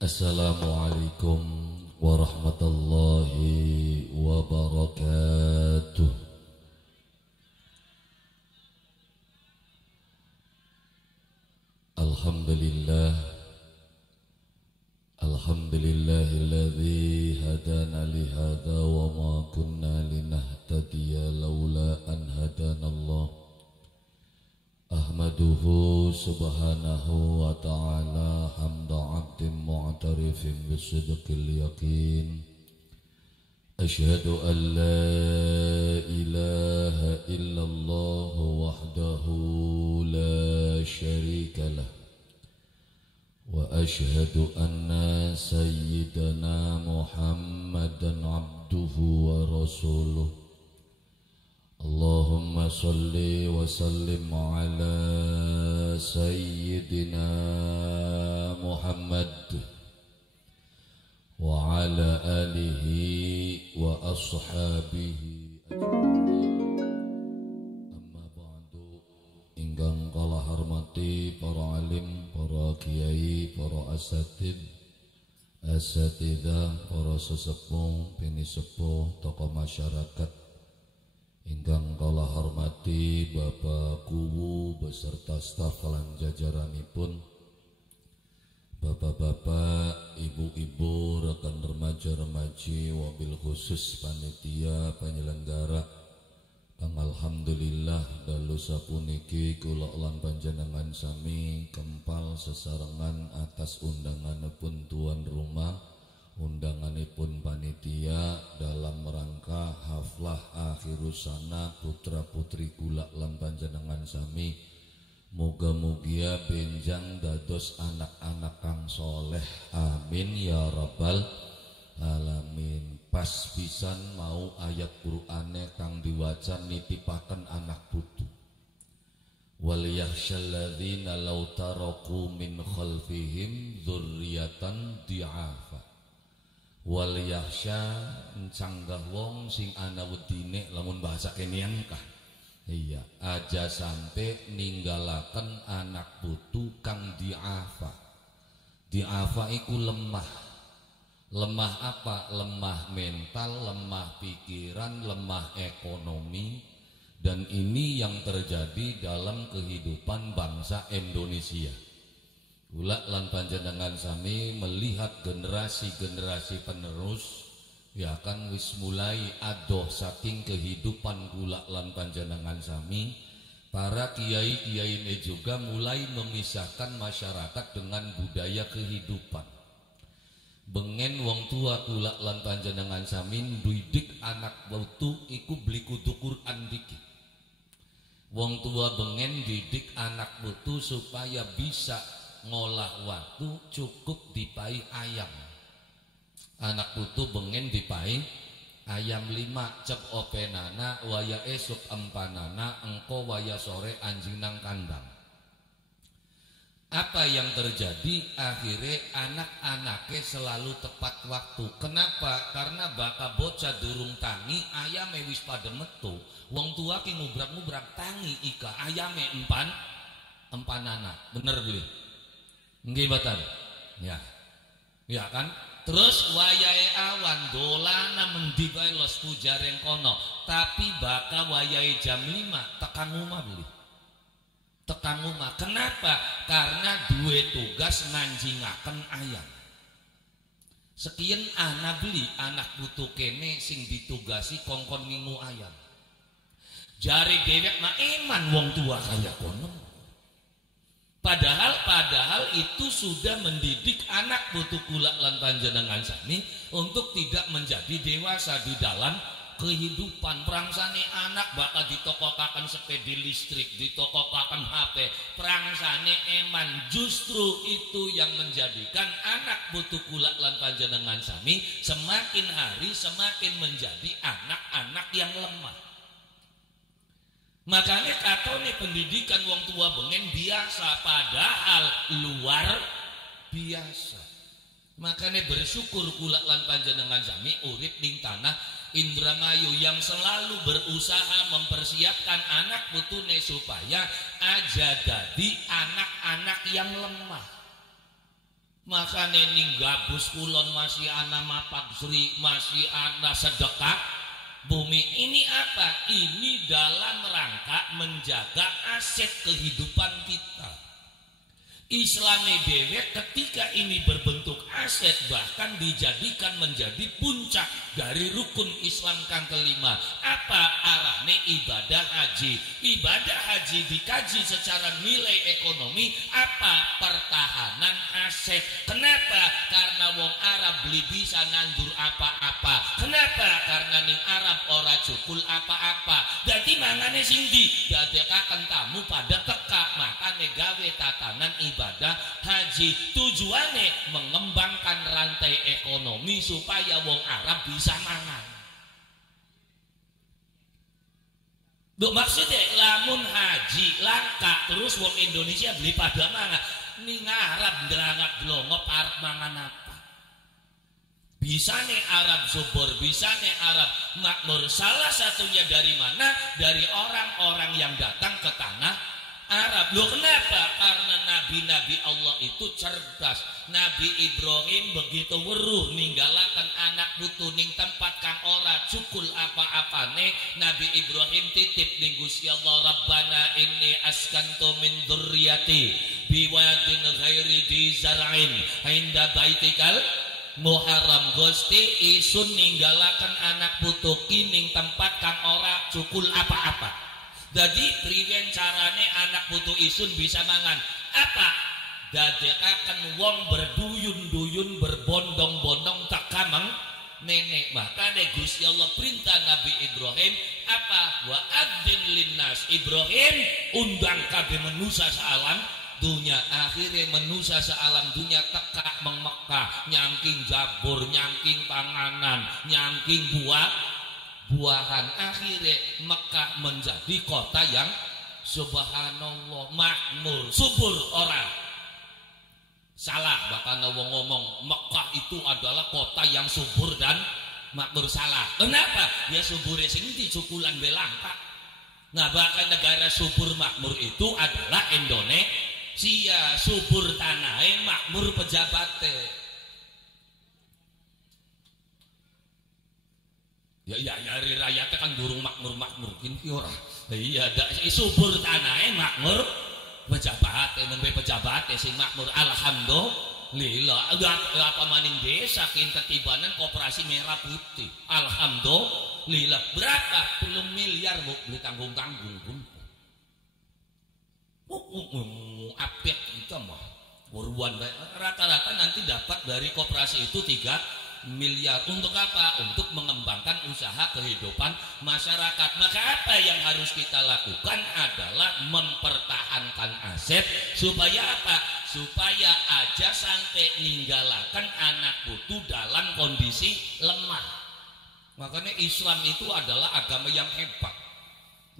Assalamualaikum warahmatullahi wabarakatuh. Alhamdulillah, alhamdulillahilladzi hadana lihada wa ma kunna linahtadiya laula an hadanallah. Ahmaduhu subhanahu wa ta'ala hamda abdin mu'tarifin bisidqil yaqin. Ashhadu an la ilaha illallah wahdahu la sharika lah. Wa ashhadu anna sayyidana Muhammadan abduhu wa rasuluh. Allahumma salli wa sallim ala sayyidina Muhammad wa ala alihi wa ashabihi ajma'in. Amma ba'du, ingkang kala hormati para alim, para kiai, para asatidzah, para sesepuh, bini sepuh, tokoh masyarakat. Ingkang kala hormati Bapak Kuwu beserta staf lan jajaranipun, bapak-bapak, ibu-ibu, rekan remaja-remaji, wabil khusus panitia penyelenggara, kang alhamdulillah dalu sapuniki kula lan panjenengan sami kempal sesarengan atas undanganipun tuan rumah, undanganipun panitia dalam rangka haflah akhirusana putra putri kula lan panjenengan sami. Muga-mugia benjang dados anak-anak kang soleh, amin ya rabbal alamin. Pas pisan mau ayat Qur'ane kang diwaca nitipaken anak putu. Wal yakhshalladzina law taraku min khalfihim dzurriatan di'afa. Wal yakhsha canggah wong sing ana wedine lamun bahasa kenian kah. Iya, aja sampai ninggalaken anak putu kang di'afa. Di'afa iku lemah. Lemah apa? Lemah mental, lemah pikiran, lemah ekonomi. Dan ini yang terjadi dalam kehidupan bangsa Indonesia. Kula lan panjenengan sami melihat generasi-generasi penerus ya kan wis mulai adoh saking kehidupan kula lan panjenengan sami. Para kiai-kiai ini juga mulai memisahkan masyarakat dengan budaya kehidupan. Bengen wong tua kula lan panjenengan sami ndidik anak putu iku beli kudu Quran dikit. Wong tua bengen didik anak putu supaya bisa ngolah waktu cukup dipai ayam. Anak putu bengen dipai ayam 5 cep openana waya esuk empanana engko waya sore anjing nang kandang. Apa yang terjadi? Akhirnya anak-anaknya selalu tepat waktu. Kenapa? Karena baka bocah durung tangi ayame wis pada metu. Wong tua ki ngubrak-ngubrak tangi ika ayame empanana. Bener beli? Nggih mboten? Ya. Ya kan? Terus wayahe awan dolana mendi bae los pujareng kono, tapi baka wayahe jam 5 tekan omah beli. Tekan omah. Kenapa? Karena duwe tugas nganjingaken ayam. Sekian anak beli anak putu kene sing ditugasi kongkon ngingu ayam. Jari dewek mah iman wong tua kaya kono. Padahal itu sudah mendidik anak putu kula lan panjenengan sami untuk tidak menjadi dewasa di dalam kehidupan. Prangsane anak bakal ditokokaken sepedi listrik, ditokokaken HP, prangsane eman. Justru itu yang menjadikan anak putu kula lan panjenengan sami semakin hari semakin menjadi anak-anak yang lemah. Makanya katone pendidikan wong tua bengen biasa, padahal luar biasa. Makanya bersyukur kula lan panjenengan sami urip ning tanah Indramayu yang selalu berusaha mempersiapkan anak putune supaya aja dadi anak-anak yang lemah. Makane ning Gabus Kulon masih ana mapak Sri, masih ana sedekah bumi. Ini apa? Ini dalam rangka menjaga aset kehidupan kita. Islami dewek ketika ini berbentuk aset bahkan dijadikan menjadi puncak dari rukun Islam kang kelima. Apa arane ibadah haji? Ibadah haji dikaji secara nilai ekonomi apa? Pertahanan aset. Kenapa? Karena wong Arab beli bisa nandur apa-apa. Kenapa? Karena ning Arab ora cukul apa-apa. Dadi mangane sing di dadekaken tamu pada teka, makane gawe tatanan ibadah haji. Tujuannya mengembangkan rantai ekonomi supaya wong Arab bisa mangan. Duk maksudnya lamun haji langka terus wong Indonesia beli pada mangan. Ning Arab ndelangak glongop arep mangan apa? Bisa nih Arab subur, bisa nih Arab makmur. Salah satunya dari mana? Dari orang-orang yang datang ke tanah Arab. Loh kenapa? Karena nabi-nabi Allah itu cerdas. Nabi Ibrahim begitu weruh ninggalakan anak putu ning tempat kang ora cukul apa-apane. Nabi Ibrahim titip ning Gusti Allah, Rabbana inni askantu min dzurriyyati biwadin ghairi dzi zar'in inda baitikal muharram. Gusti isun ninggalakan anak putu kining tempat kang ora cukul apa-apa. Jadi priwen carane anak putu isun bisa mangan apa? Dadekaken wong berduyun-duyun berbondong-bondong tak kamang nenek. Makanya Gusti Allah perintah Nabi Ibrahim apa? Wa adzin linnas. Ibrahim undang kabeh manusia sealam dunya. Akhirnya manusia sealam dunya teka meng Mekah, nyangking jabur, nyangking panganan, nyangking buahan. Akhirnya Mekah menjadi kota yang subhanallah makmur, subur. Orang salah bahkan wong ngomong Mekah itu adalah kota yang subur dan makmur. Salah. Kenapa? Ya subure sing dicukulan belangka. Nah bahkan negara subur makmur itu adalah Indonesia. Subur tanahnya, makmur pejabatnya. Ya hari rakyatnya kan durung makmur kinti ora. Iya subur tanahnya makmur pejabatnya, nembe pejabatnya sing makmur. Alhamdulillah. Apa maning desa kin ketibanan koperasi merah putih. Alhamdulillah. Berapa? Belum miliar Bu beli tanggung-tanggung pun. Apet itu mah. Buruan rata-rata nanti dapat dari koperasi itu 3 miliar. Untuk apa? Untuk mengembangkan usaha kehidupan masyarakat. Maka apa yang harus kita lakukan adalah mempertahankan aset. Supaya apa? Supaya aja sampai ninggalakan anak putu dalam kondisi lemah. Makanya Islam itu adalah agama yang hebat.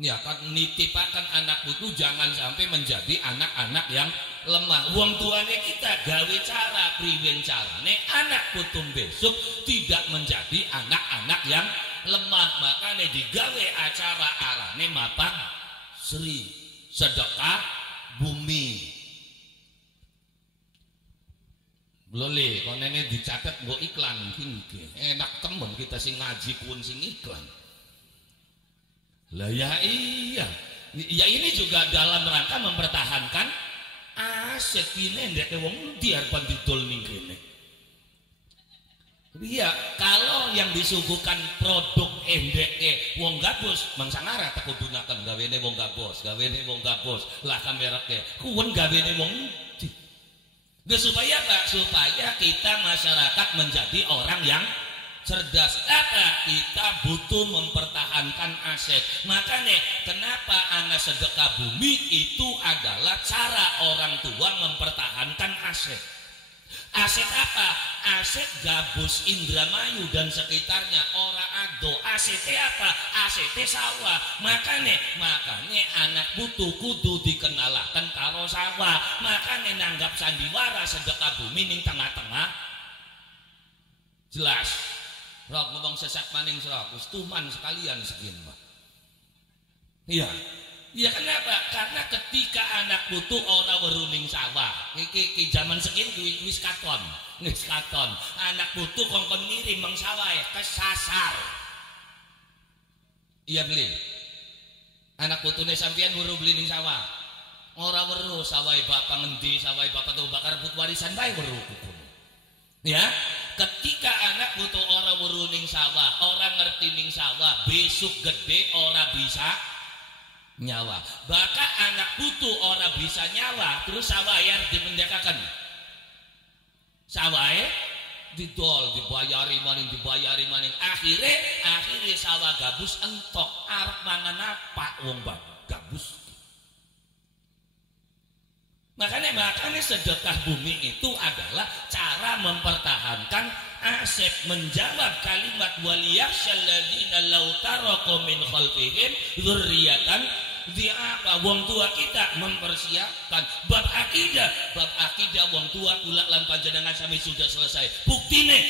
Ya kan nitipakan anak putu jangan sampai menjadi anak-anak yang lemah. Wong tuane kita gawe cara priwen carane anak putu besok tidak menjadi anak-anak yang lemah. Makanya digawe acara arane mapak Sri sedekah bumi. Boleh kalau ini dicatat nggo iklan mungkin enak temen kita sing ngaji kun sing iklan. Lah ya iya. Ya ini juga dalam rangka mempertahankan aset ini ndek wong ndi arep didol ning kene. Iya, kalau yang disuguhkan produk endeke wong gabus mangsa ngara tak kudunaken gawene wong gabus, gawene wong gabus. Lah kamerake kuwen gawene wong ndi. Supaya apa? Supaya kita masyarakat menjadi orang yang cerdas. Apa? Kita butuh mempertahankan aset. Makanya kenapa anak sedekah bumi itu adalah cara orang tua mempertahankan aset. Aset apa? Aset Gabus, Indramayu dan sekitarnya ora ado. Asetnya apa? Asetnya sawah. Makanya anak butuh kudu dikenalakan karo sawah. Makanya nanggap sandiwara sedekah bumi ning tengah-tengah. Jelas. Rok ngomong sesak maning serok, tuman sekalian segini Pak. Iya. Ya kenapa? Karena ketika anak putu ora weruning sawah. Iki zaman segini wis katon. Wis katon. Anak putu kongkon ngirim mang sawah kesasar. Iya beli. Anak putune sampeyan weruh beli ning sawah. Ora weruh sawahe bapak ngendi, sawahe bapak tuh bakar rebut warisan bae weruh kuku. Ya, ketika anak putu ora weruh ning sawah, ora ngerti ning sawah, besok gede ora bisa nyawa. Bahkan anak putu ora bisa nyawa, terus sawahnya dipenjakakan. Sawahnya didol, dibayari maning. Akhirnya sawah gabus entok, arep mangan apa wong gabus. Makanya sedekah bumi itu adalah cara mempertahankan aset, menjawab kalimat waliyakhsyalladzina law taraku min khalfihim dzurriyyatan apa wong tua kita mempersiapkan bab akidah wong tua kula lan panjenengan sami sudah selesai. Buktine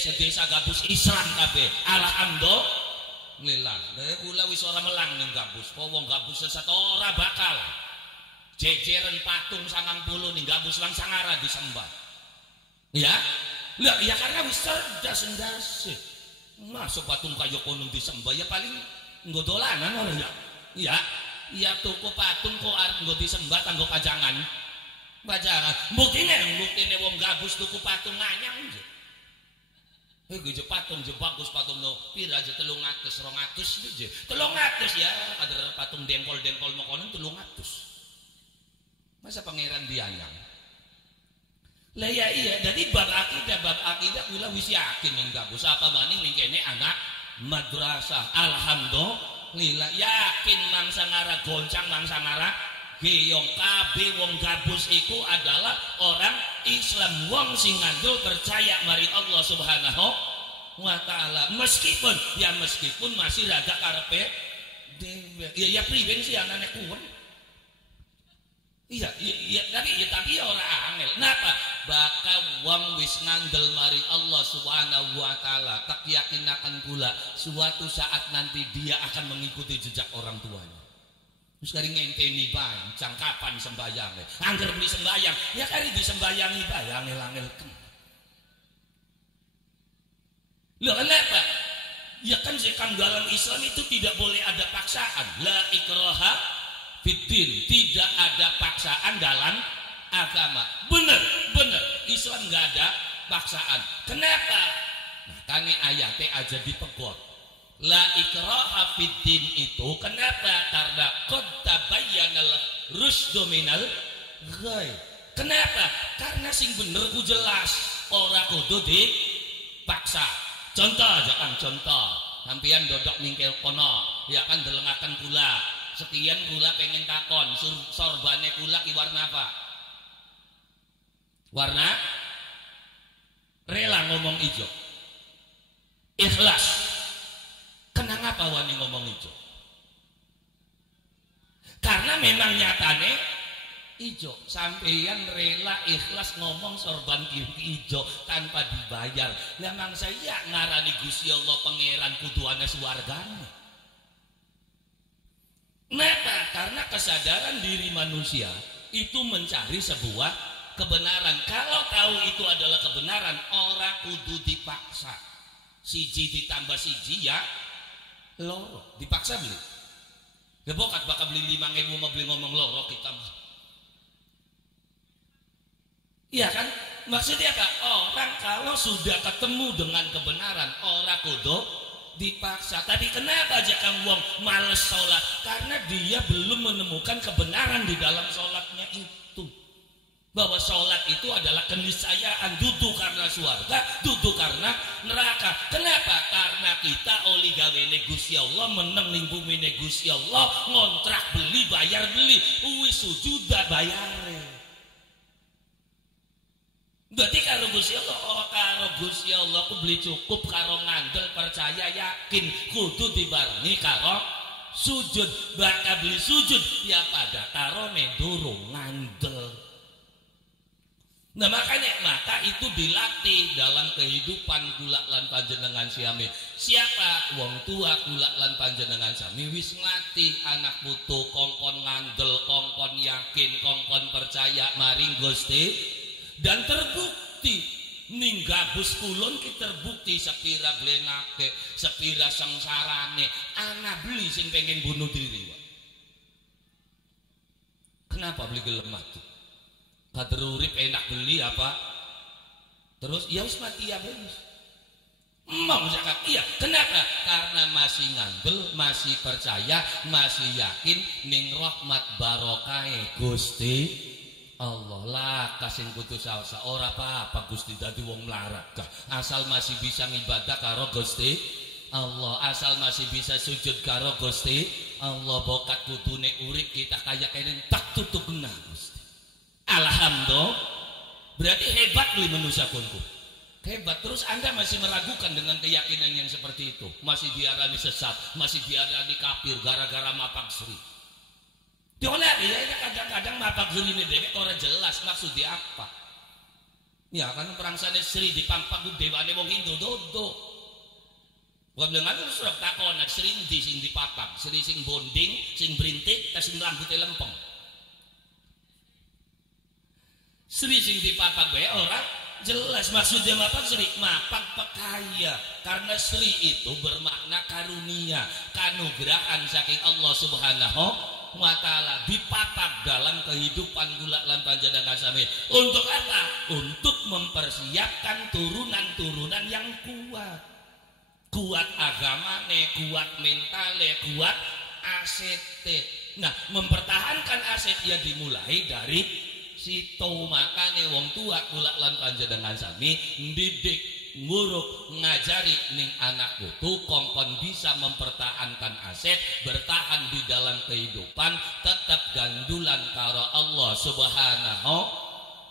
sedesa gabus Islam kabeh. Alhamdulillah. Kula wis ora melang ning gabus. Kok wong gabus sesat ora bakal jejeran patung 90 ning gabus lang sangara disembah. Ya. Lah ya karena wis cerdas ndase. Masuk patung kaya kono disembah ya paling nggo dolanan ora ya. Ya tuku patung kok arep nggo disembah kanggo pajangan. Buktine wong gabus tuku patung nanyang. Patung je bagus patung no pira aja 300 200 je. 300 ya, kader patung dengkol mokono 300. Masa pangeran dianyang. Lah ya iya, jadi bab akidah kula wis yakin ning gabus apa maning ning kene anak madrasah. Alhamdulillah yakin mangsa ngara goncang mangsa ngara geyong kabeh wong gabus iku adalah orang Islam, wong sing ngandel percaya mari Allah Subhanahu wa taala. Meskipun masih raga karepe ya priben sih anane kuwen. Iya, tapi ora angel. Napa? Bakal wong wis ngandel mari Allah Subhanahu wa taala, tak yakinakan pula suatu saat nanti dia akan mengikuti jejak orang tuanya. Terus kari ngenteni bae, kapan sembayang. Angger beli sembayang, ya kari disembayangi bae angel-angel. Loh kenapa? Ya kan dalam Islam itu tidak boleh ada paksaan. La ikraha fiddin, tidak ada paksaan dalam agama. Bener Islam nggak ada paksaan. Kenapa? Makanya ayatnya aja dipegot. La ikraha fiddin itu kenapa? Karena qad tabayyanal rusdu minal ghai. Kenapa? Karena sing bener ku jelas, ora kudu dipaksa. Contoh aja kan, contoh. Sampeyan dodok ningkel kono, ya kan delengaken kula. Sekian kula pengen takon, sorbane kula ki warna apa? Warna rela ngomong ijo. Ikhlas. Kenapa wani ngomong ijo? Karena memang nyatane ijo. Sampeyan rela ikhlas ngomong sorban ijo tanpa dibayar. Lah mangsa ya ngarani Gusti Allah pangeran kudu ana suwargane. Kenapa? Karena kesadaran diri manusia itu mencari sebuah kebenaran. Kalau tahu itu adalah kebenaran, ora kudu dipaksa. Siji ditambah siji ya loro. Dipaksa beli. Debokat bakal beli 5.000 mau beli ngomong loro kita mah. Iya kan? Maksudnya apa? Orang kalau sudah ketemu dengan kebenaran, ora kudu dipaksa. Tapi kenapa aja kang wong males sholat? Karena dia belum menemukan kebenaran di dalam sholatnya itu. Bahwa sholat itu adalah keniscayaan, duduk karena surga, duduk karena neraka. Kenapa? Karena kita oli gawe Gusti Allah, meneng ning bumi Gusti Allah, ngontrak beli bayar beli, wis sujuda bayare. Berarti karo Gusti Allah ku beli cukup karo ngandel percaya yakin kudu dibarengi karo sujud. Bakal beli sujud ya pada karo durung ngandel. Nah maka itu dilatih dalam kehidupan kula lan panjenengan siami. Siapa wong tua kula lan panjenengan sami wis nglatih anak putu kongkon ngandel, kongkon yakin, kongkon percaya maring Gusti, dan terbukti ning gabus kulon ki terbukti sepira blenake, sepira sengsarane anak beli sing pengen bunuh diri. Kenapa beli gelem mati? Kader urip enak beli apa? Terus ya wis mati ya wis. Mau zakat iya. Kenapa? Karena masih ngandel, masih percaya, masih yakin ning rahmat barokah Gusti Allah lah kasing kudu sawsa ora apa-apa Gusti dadi wong melarat kah. Asal masih bisa ngibadah karo Gusti Allah, asal masih bisa sujud karo Gusti Allah, bokat kudune urip kita kaya kene tak tutup benar Gusti. Alhamdulillah. Berarti hebat li manusia kunku. Hebat. Terus Anda masih meragukan dengan keyakinan yang seperti itu. Masih diarani sesat, masih diarani kafir gara-gara mapak sri. Diolah ya kadang-kadang mapak sri ini deh orang jelas maksud dia apa. Ya kan perangsane sri dipampak dewane wong Hindu dodo. Wong dengan terus sudah takon sri ndi sing dipapak, sri sing bonding, sing berintik, sing rambutnya lempeng. Sri sing dipapak bae ora jelas maksudnya mapak sri mapak pekaya, karena sri itu bermakna karunia, kanugeraan saking Allah Subhanahu wa taala dipapak dalam kehidupan kula lan panjenengan sami. Untuk apa? Untuk mempersiapkan turunan-turunan yang kuat. Kuat agamane, kuat mentale, kuat asete. Nah, mempertahankan aset ya dimulai dari situ. Makane wong tua kula lan panjenengan sami ndidik nguruk ngajari ning anak putu kongkon bisa mempertahankan aset, bertahan di dalam kehidupan, tetap gandulan karo Allah Subhanahu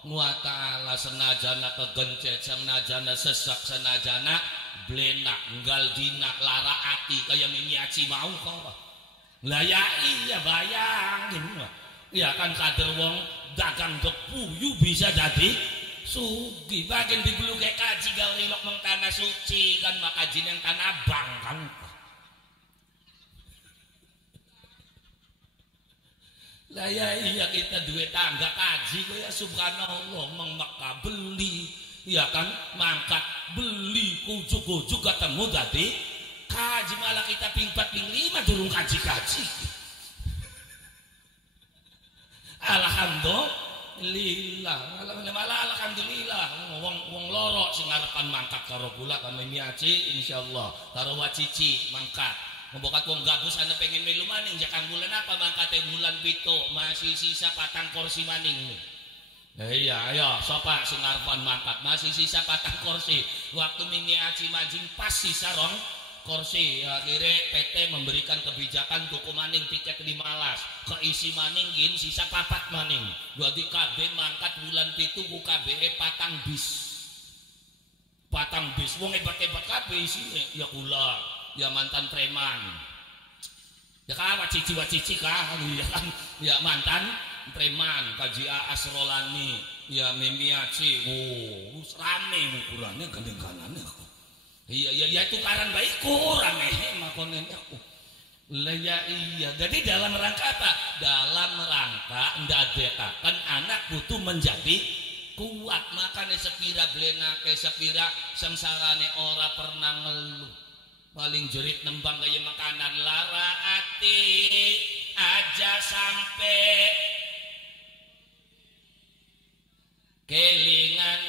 wa taala. Senajana kegencet, senajana sesak, senajana blenak nggal dina lara ati kaya mimiaci mau kok. Lah ya iya bayangin. Ya kan kader wong dagang depuyu bisa jadi sugih. Bagian dibelu kayak kaji gawe lok meng tanah suci kan makaji yang tanah abang kan. Lah ya iya kita duit tangga kaji kok ya subhanallah meng Mekah beli ya kan mangkat beli kujuk-kujuk ketemu tadi kaji malah kita ping 4 ping 5 durung kaji-kaji. Alhamdulillah, alhamdulillah. Wong loro sing ngarepan mangkat karo kula kan miaci insyaallah karo wacici mangkat. Membokat wong gabus ana pengen melu maning jakang bulan apa mangkate bulan 7 masih sisa patang kursi maning. Iya, ayo sapa sing ngarepan mangkat masih sisa patang kursi. Waktu miaci majing pas sisa rong kursi. Akhirnya PT memberikan kebijakan tuku maning tiket 15 keisi maning gin sisa 4 maning. Berarti KB mangkat bulan 7 ku KB patang bis wong hebat-hebat KB isine ya kula ya mantan preman ya kawat cici kah ya kan ya mantan preman Kaji Asrolani ya Mimiaci rame ukurannya gandeng-gangannya aku. Iya tukaran baik kurang makonen aku. Lah ya iya. Jadi dalam rangka apa? Dalam rangka ndadekaken anak butuh menjadi kuat. Makanya sepira blenake sepira sengsarane ora pernah ngeluh. Paling jerit nembang kaya makanan lara ati aja sampai kelingan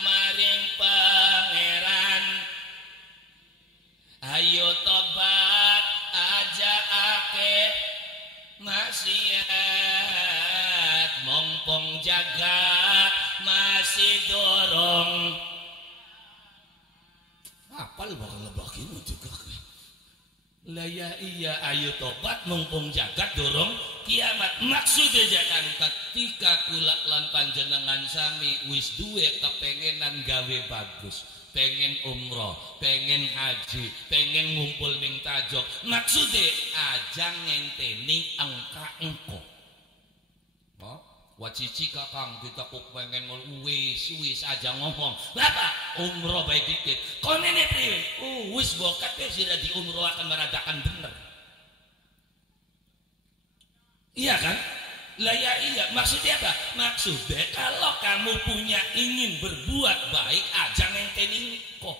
maring pangeran. Ayo tobat aja ake maksiat mongpong jagat masih dorong. Apal bakal lebakin juga. Lah ya iya ayo tobat mongpong jagat dorong kiamat. Maksudnya jangan ketika kula lan panjenengan sami wis duwe kepengenan gawe bagus, pengen umroh, pengen haji, pengen ngumpul ning tajok. Maksudnya aja ngenteni engka engko. Wacici kakang kita kok pengen wis aja ngomong. Bapak umroh baik dikit. Kau nenek priwe? Wis bokat wis sudah di umroh akan meradakan bener. Iya kan? Lah ya iya, maksudnya apa? Maksudnya kalau kamu punya ingin berbuat baik aja ngenteni kok.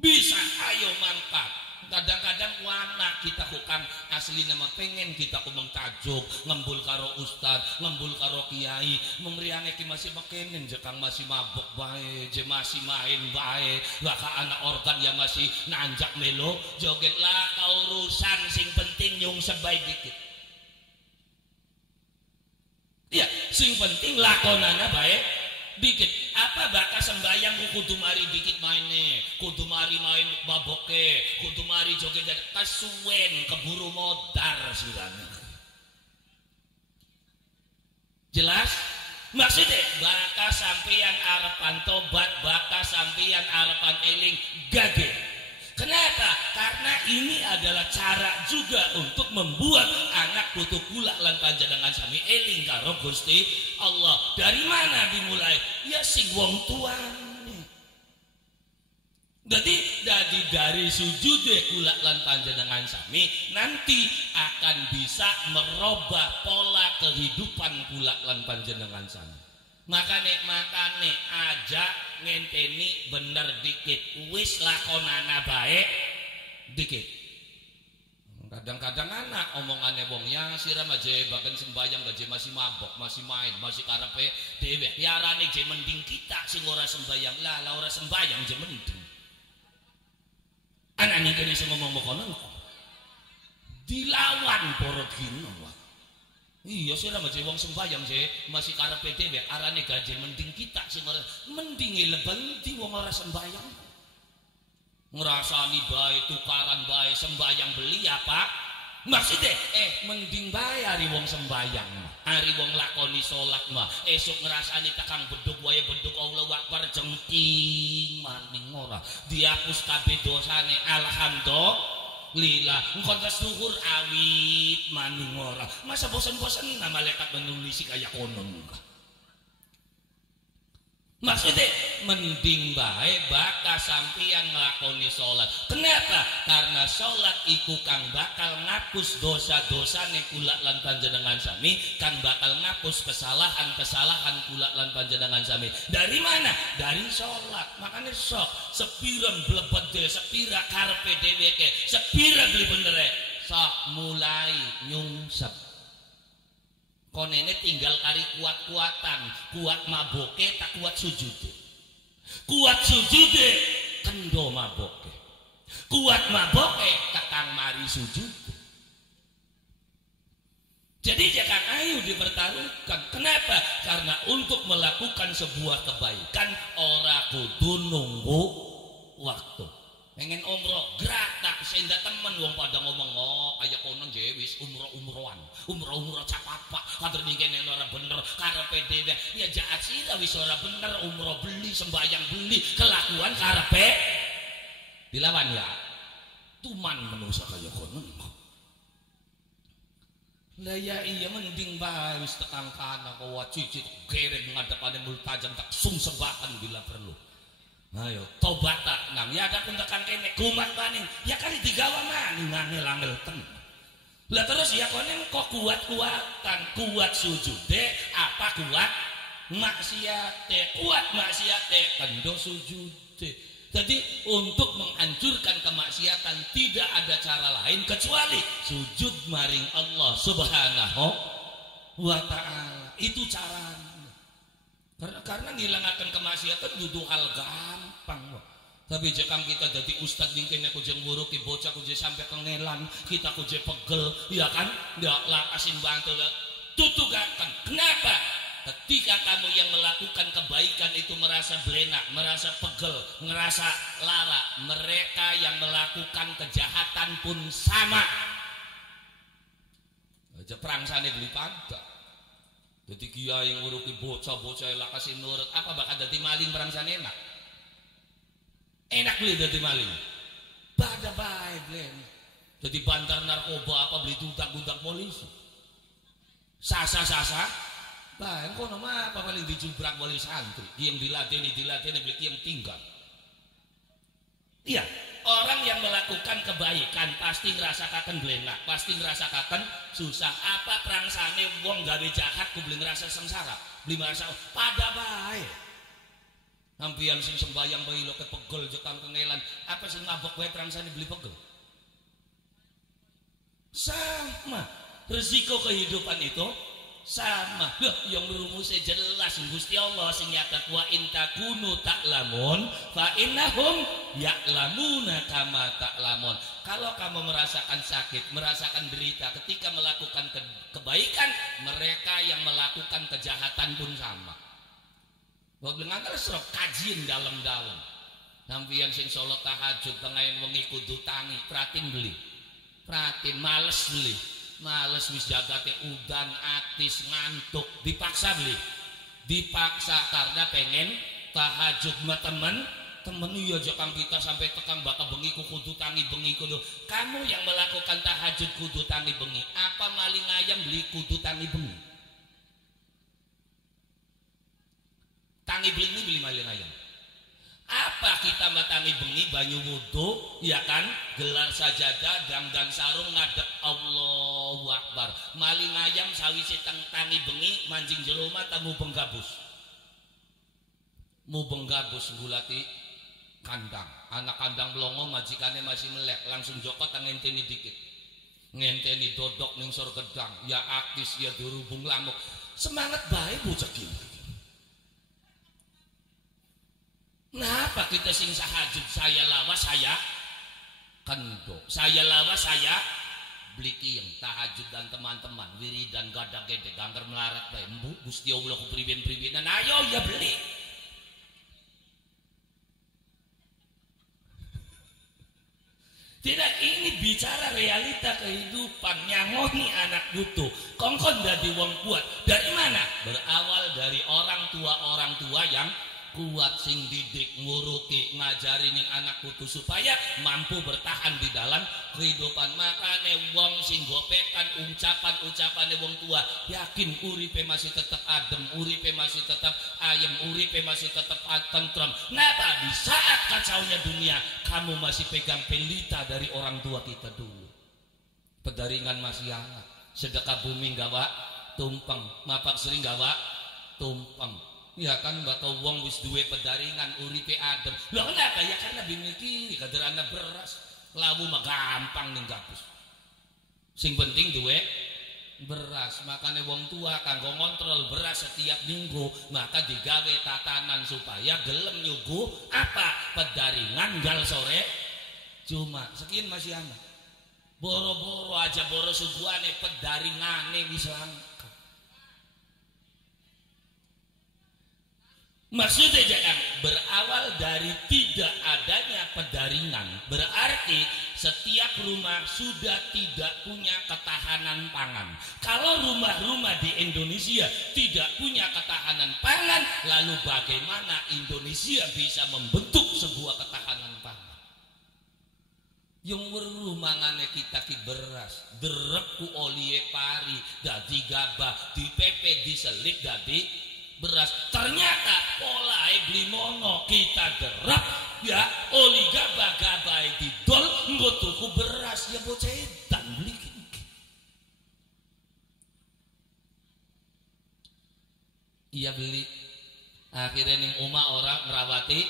Bisa ayo mantap. Kadang-kadang wana kita kukang asli nama pengen kita kumeng tajuk ngembul karo ustad, ngembul karo kiai, memriane ki masih makenen jekang masih mabok bae, je masih main bae, baka anak organ ya masih nanjak melo, joget lah urusan sing penting nyung sebaik dikit. Ya, sing penting lakonana baik dikit. Apa bakal sembayang kudu mari dikit maine, kudu mari main baboke, kudu mari joget dan kasuwen keburu modar sirane. Jelas? Maksudnya bakal sampeyan arepan tobat, bakal sampeyan arepan eling gage. Kenapa? Karena ini adalah cara juga untuk membuat anak putu kula lan panjenengan sami eling karo Gusti Allah. Dari mana dimulai? Ya sing wong tuane. Jadi dari sujude kula lan panjenengan sami nanti akan bisa merubah pola kehidupan kula lan panjenengan sami. Makane aja ngenteni bener dikit, wis lakonana baik dikit. Kadang-kadang anak omongane wong yang siram aja bahkan sembayang aja masih mabok, masih main, masih karepe dhewe. Piarane je mending kita sing ora sembayang. Lah ora sembayang je mending. Anak niki sing ngomong kono dilawan para dina. Iya sih ramah wong sembayang sih masih karepe dhewe arane gaji mending kita sing ora mending lebenti wong ora sembayang. Ngrasani bae tukaran bae sembayang beli apa? Maksudnya mending bae ari wong sembayang. Ari wong lakoni salat mah esuk ngrasani takang beduk wae beduk Allahu Akbar jengking maning ora dihapus kabeh dosane alhamdulillah. Lila, engkau syukur awit maning ora. Masa bosan-bosan na malaikat menulisi kayak konon. Maksudnya mending bae bakal sampeyan nglakoni salat. Kenapa? Karena salat iku kang bakal ngapus dosa-dosane kula lan panjenengan sami, kang bakal ngapus kesalahan-kesalahan kula lan panjenengan sami. Dari mana? Dari salat. Makanya sok sepiren blebet dhewe, sepira karepe dheweke, sepira beli benere, sok mulai nyungsep. Konene tinggal kari kuat-kuatan, kuat maboke tak kuat sujude. Kuat sujude kendo maboke. Kuat maboke kakang mari sujude. Jadi jangan ayo dipertaruhkan. Kenapa? Karena untuk melakukan sebuah kebaikan ora kudu nunggu waktu. Pengen umroh gerak tak senda temen wong pada ngomong kayak konon jewis umroh-umrohan umroh capapa kader ningkene ora bener karepe dhewe ya jaat sira wis ora bener umroh beli sembayang beli kelakuan karepe dilawan ya tuman manusa kaya konon. Lah ya iya mending bae wis tekang kana kok cicit geret ngadepane multajam tak sumsebakan bila perlu. Ayo tobat tak nang ya ada pun tekan kene kumat maning ya kali digawa maning ngangel-angel ten. Lah terus ya konen kok kuat-kuatan kuat sujude apa kuat maksiate kuat maksiate kendo sujude. Jadi untuk menghancurkan kemaksiatan tidak ada cara lain kecuali sujud maring Allah Subhanahu wa taala. Itu caranya. Karena ngilangaken kemaksiatan dudu hal gampang. Tapi jekang kita jadi ustad mungkin aku jeng muruki bocah aku je sampai kengelan kita aku je pegel ya kan ndak lah asin bantu tutugakan. Kenapa? Ketika kamu yang melakukan kebaikan itu merasa belenak, merasa pegel, merasa lara, mereka yang melakukan kejahatan pun sama. Aja perang sana beli pada. Jadi kiai nguruki bocah-bocah lah kasih nurut apa bakal jadi maling perang sana enak. Enak beli jadi maling. Pada baik beli. Jadi bantar narkoba apa beli tutang polisi. Sasa Bah, kono mah apa paling dijubrak oleh santri, yang diladeni beli yang tinggal. Iya, orang yang melakukan kebaikan pasti ngrasakaken blenak, pasti ngrasakaken susah. Apa prangsane wong gawe jahat ku beli ngrasa sengsara, beli merasa pada bae. Nampian sing sembayang bae lo kepegel jekang kengelan, apa sing mabok wae prangsane beli pegel. Sama resiko kehidupan itu sama. Loh, yang rumusnya jelas Gusti Allah sing nyatet wa in takunu ta'lamun fa innahum ya'lamuna kama ta'lamun. Kalau kamu merasakan sakit, merasakan derita ketika melakukan kebaikan, mereka yang melakukan kejahatan pun sama. Bahwa ngangkel serok kajian dalam-dalam. Nampian sing salat tahajud tengahin wengi kudu tangi, pratin beli. Pratin males beli. Males wis jagate udan atis ngantuk dipaksa beli, dipaksa karena pengen tahajud sama temen iya jakang kita sampai tekang bakal bengi kudu tangi bengi kudu. Kamu yang melakukan tahajud kudu tangi bengi, apa maling ayam beli kudu tangi bengi? Tangi bengi beli maling ayam. Apa kita matangi bengi banyu wudu ya kan, gelar sajadah ganggang sarung ngadep Allahu Akbar, maling ayam sawise tangi bengi mancing jero mata mubeng gabus gulati kandang, anak kandang blongo majikane masih melek langsung jokot ngenteni dikit, ngenteni dodok ning sor gedang ya aktis ya dirubung lamuk, semangat bae bocah gini. Kenapa kita sing sahajud saya lawas saya kendo, saya lawas saya beli yang tahajud dan teman-teman wiridan gadah gede ganggar melarat bae embu Gusti Allah ku priben-pribenan ayo ya beli. Tidak, ini bicara realita kehidupan, nyangoni anak butuh kongkon dadi wong kuat dari mana? Berawal dari orang tua yang kuat sing didik nguruki ngajari ning anak putu supaya mampu bertahan di dalam kehidupan. Makane wong sing gopekan ucapan-ucapane wong tua yakin uripe masih tetap adem, uripe masih tetap ayem, uripe masih tetap tentrem. Napa di saat kacaunya dunia kamu masih pegang pelita dari orang tua kita dulu. Pedaringan masih hangat, sedekah bumi gawa tumpeng, mapak sering gawa tumpeng. Ya kan bakal wong wis duwe pedaringan uripe adem. Lho kenapa? Ya karena dimiliki kaderana beras. Lawu mah gampang ning gabus. Sing penting duwe beras. Makanya wong tua kanggo ngontrol beras setiap minggu, maka digawe tatanan supaya gelem nyuguh apa? Pedaringan gal sore cuma sekian masih ana. Boro-boro aja boro suguhane pedaringane wis langka. Maksudnya jangan berawal dari tidak adanya pedaringan, berarti setiap rumah sudah tidak punya ketahanan pangan. Kalau rumah-rumah di Indonesia tidak punya ketahanan pangan, lalu bagaimana Indonesia bisa membentuk sebuah ketahanan pangan? Yang weruh mangane kita ki beras, derepku olie pari, dadi gabah, dipepe diselik dadi beras. Ternyata polae beli mono kita derap ya oli gabah-gabah didol nggo tuku beras ya bocah edan beli iki. Iya beli akhirnya ning omah orang ngerawati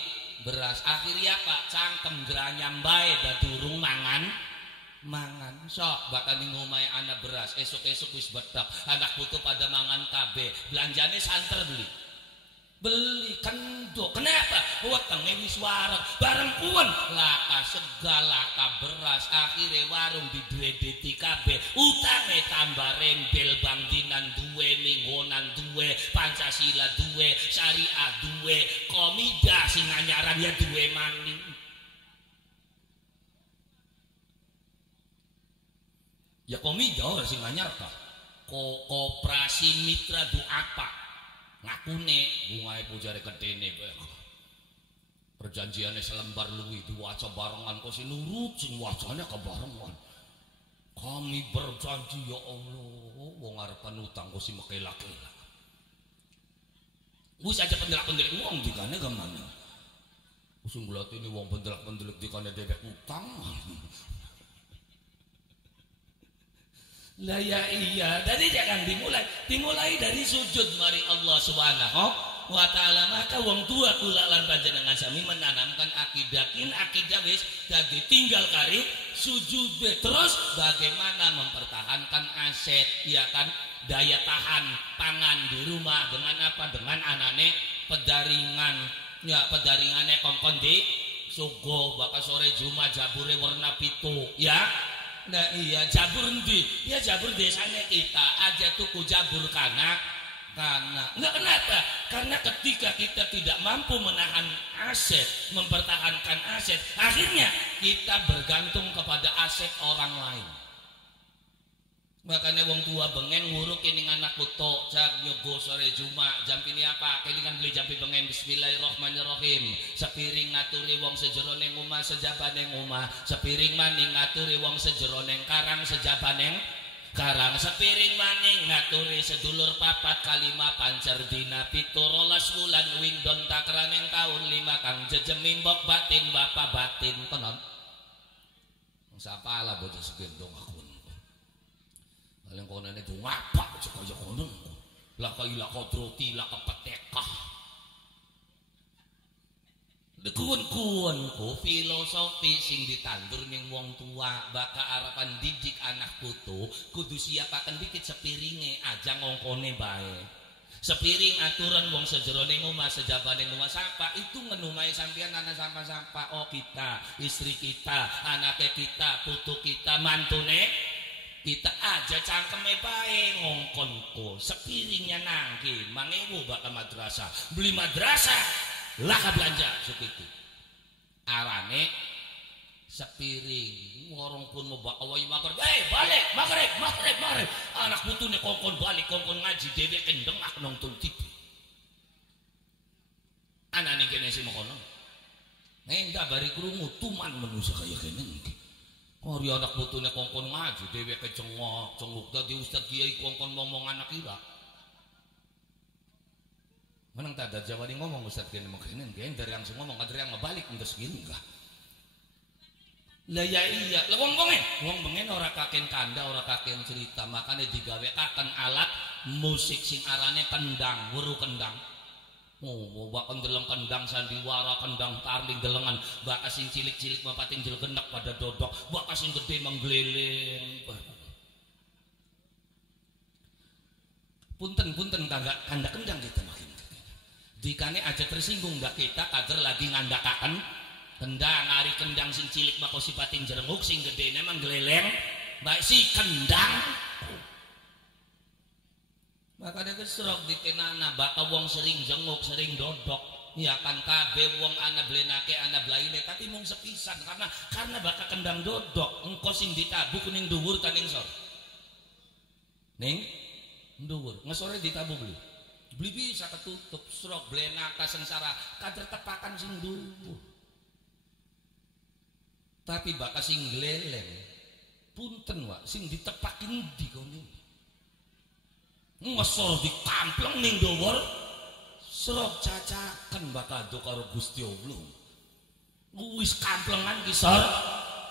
beras, akhirnya Pak cangkem geranyam bae da durung mangan sok bakal ning omahe anak beras esuk-esuk wis bedak anak putu pada mangan kabeh belanjane santer beli kendo. Kenapa? Wetenge wis wareg bareng puwen laka segala ka beras, akhire warung didredeti kabeh, utange tambah rembel bangdinan duwe, minggonan duwe, Pancasila duwe, syariah duwe, komida sing anyaran ya duwe maning. Ya komida ora sing anyar ta. Koperasi mitra du apa? Ngakune bungae pujare gedene perjanjiane selembar luwih diwaca barengan kok sing nurut sing wacane kebarengan. Kami berjanji ya Allah wong arepan utang kok sing mekela-kela. Wis aja pendelak-pendelik wong dikane kemana. Sing ini wong pendelak-pendelik dikane dewek utang. Lah ya iya, dari jangan dimulai dari sujud mari Allah Subhanahu wa taala. Maka wong tua kula lan panjenengan sami menanamkan akidah wis dadi tinggal kari sujud. Terus bagaimana mempertahankan aset, ya kan, daya tahan pangan di rumah dengan apa? Dengan anane pedaringan, ya pedaringane kongkon di sugo bakal sore Jumat jabure warna pitu, ya. Nah iya jabur ndi? Ya jabur desanya kita aja tuku jabur karena enggak kenapa? Karena ketika kita tidak mampu menahan aset, mempertahankan aset, akhirnya kita bergantung kepada aset orang lain. Makanya wong tua bengen nguruk ini anak puto cak nyogo sore Jumat jam ini apa kelingan beli jampi bengen bismillahirrahmanirrahim sepiring ngaturi wong sejeroneng omah sejabaneng omah sepiring maning ngaturi wong sejeroneng karang sejabaneng karang sepiring maning ngaturi sedulur papat kalima pancer dina pitorolas wulan windon takraneng tahun 5 kang jejemimbok batin bapak batin konon siapa lah bocah segendong aku yang kono ini tuh ngapa kaya kono lah kaya kodroti lah kepetekah dekuan-kuan ku filosofi sing ditandur ning wong tua baka harapan didik anak putu kudu siapaken dikit sepiringe aja ngongkone bae sepiring aturan wong sejeroning omah sejabaning omah sapa itu ngenumai sampean anak sampa-sampa oh kita istri kita anaknya kita putu kita mantune kita aja cangkeme bae ngongkonku sepiringnya nangki mangewu bakal madrasah beli madrasah lah belanja segitu arane sepiring ngorong pun mau bawa magrib balik magrib anak putune kongkon balik kongkon ngaji dewe kendeng aku nonton TV anak ini kene sih mau kono enggak bari krungu tuman manusia kaya kene Ori anak putune kongkon ngaji dhewe kecengok dadi ustaz kiai kongkon ngomong anak ira. Menang tak ada Jawa ngomong ustaz kene mengkene dari yang ngomong ada yang ngebalik untuk segini enggak. Lah ya iya, lah wong bengen ora kaken kanda ora kaken cerita makanya digawekaken alat musik sing arane kendang, weru kendang. Oh, bakal deleng kendang sandiwara, kendang tarling delengan, bakal sing cilik-cilik mapating jel genek pada dodok, bakal sing gede menggeleng. Punten kanda kendang kita makin. Dikane aja tersinggung dak kita kader lagi ngandakaken kendang ari kendang sing cilik mako sipating jerenguk sing gede memang geleleng, baik si kendang. Maka ada keserok di tenana baka wong sering jenguk sering dodok ya kan kabe wong ana blenake ana blaine tapi mung sepisan karena baka kendang dodok engko sing ditabuh ning dhuwur ta ning sor ning dhuwur ngesore ditabuh beli bisa ketutup serok blenaka sengsara kader tepakan sing dhuwur tapi baka sing gleleng punten wak sing ditepakin di kono ngesor di kampleng ning dhuwur serok cacaken bakado karo Gusti Allah wis kamplengan ki sor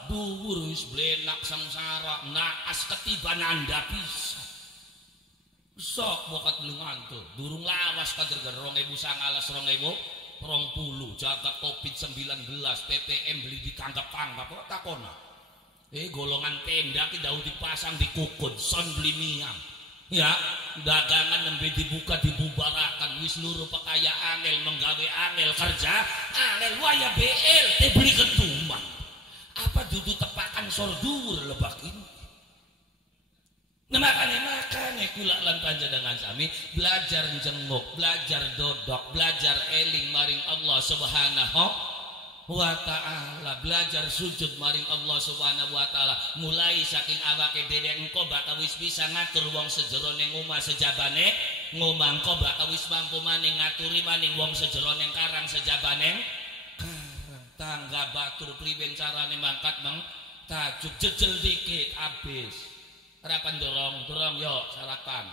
dhuwur wis blenak sengsara naas ketiban anda bisa sok bokat lungantul durung lawas kader 2019 2020 jagat Covid-19 PPM beli ditanggap-tanggap kok takona golongan tenda ki dau dipasang di kukun son beli minyak ya dagangan nembe dibuka dibubarakan wis luru pakaya angel menggawe angel kerja angel waya BL beli ketuman apa dudu tepakan sor dhuwur lebakin makanya kula lan panjenengan sami belajar jenguk belajar dodok belajar eling maring Allah Subhanahu wa ta'ala belajar sujud maring Allah Subhanahu wa ta'ala mulai saking awake dhewe engko bakal wis bisa ngatur wong sejeroning omah sejabane ngomong engko bakal wis mampu maning ngaturi maning wong sejeroning karang sejabaneng karang tangga batur priwen carane mangkat meng tajuk jejel dikit habis harapan dorong yo sarapan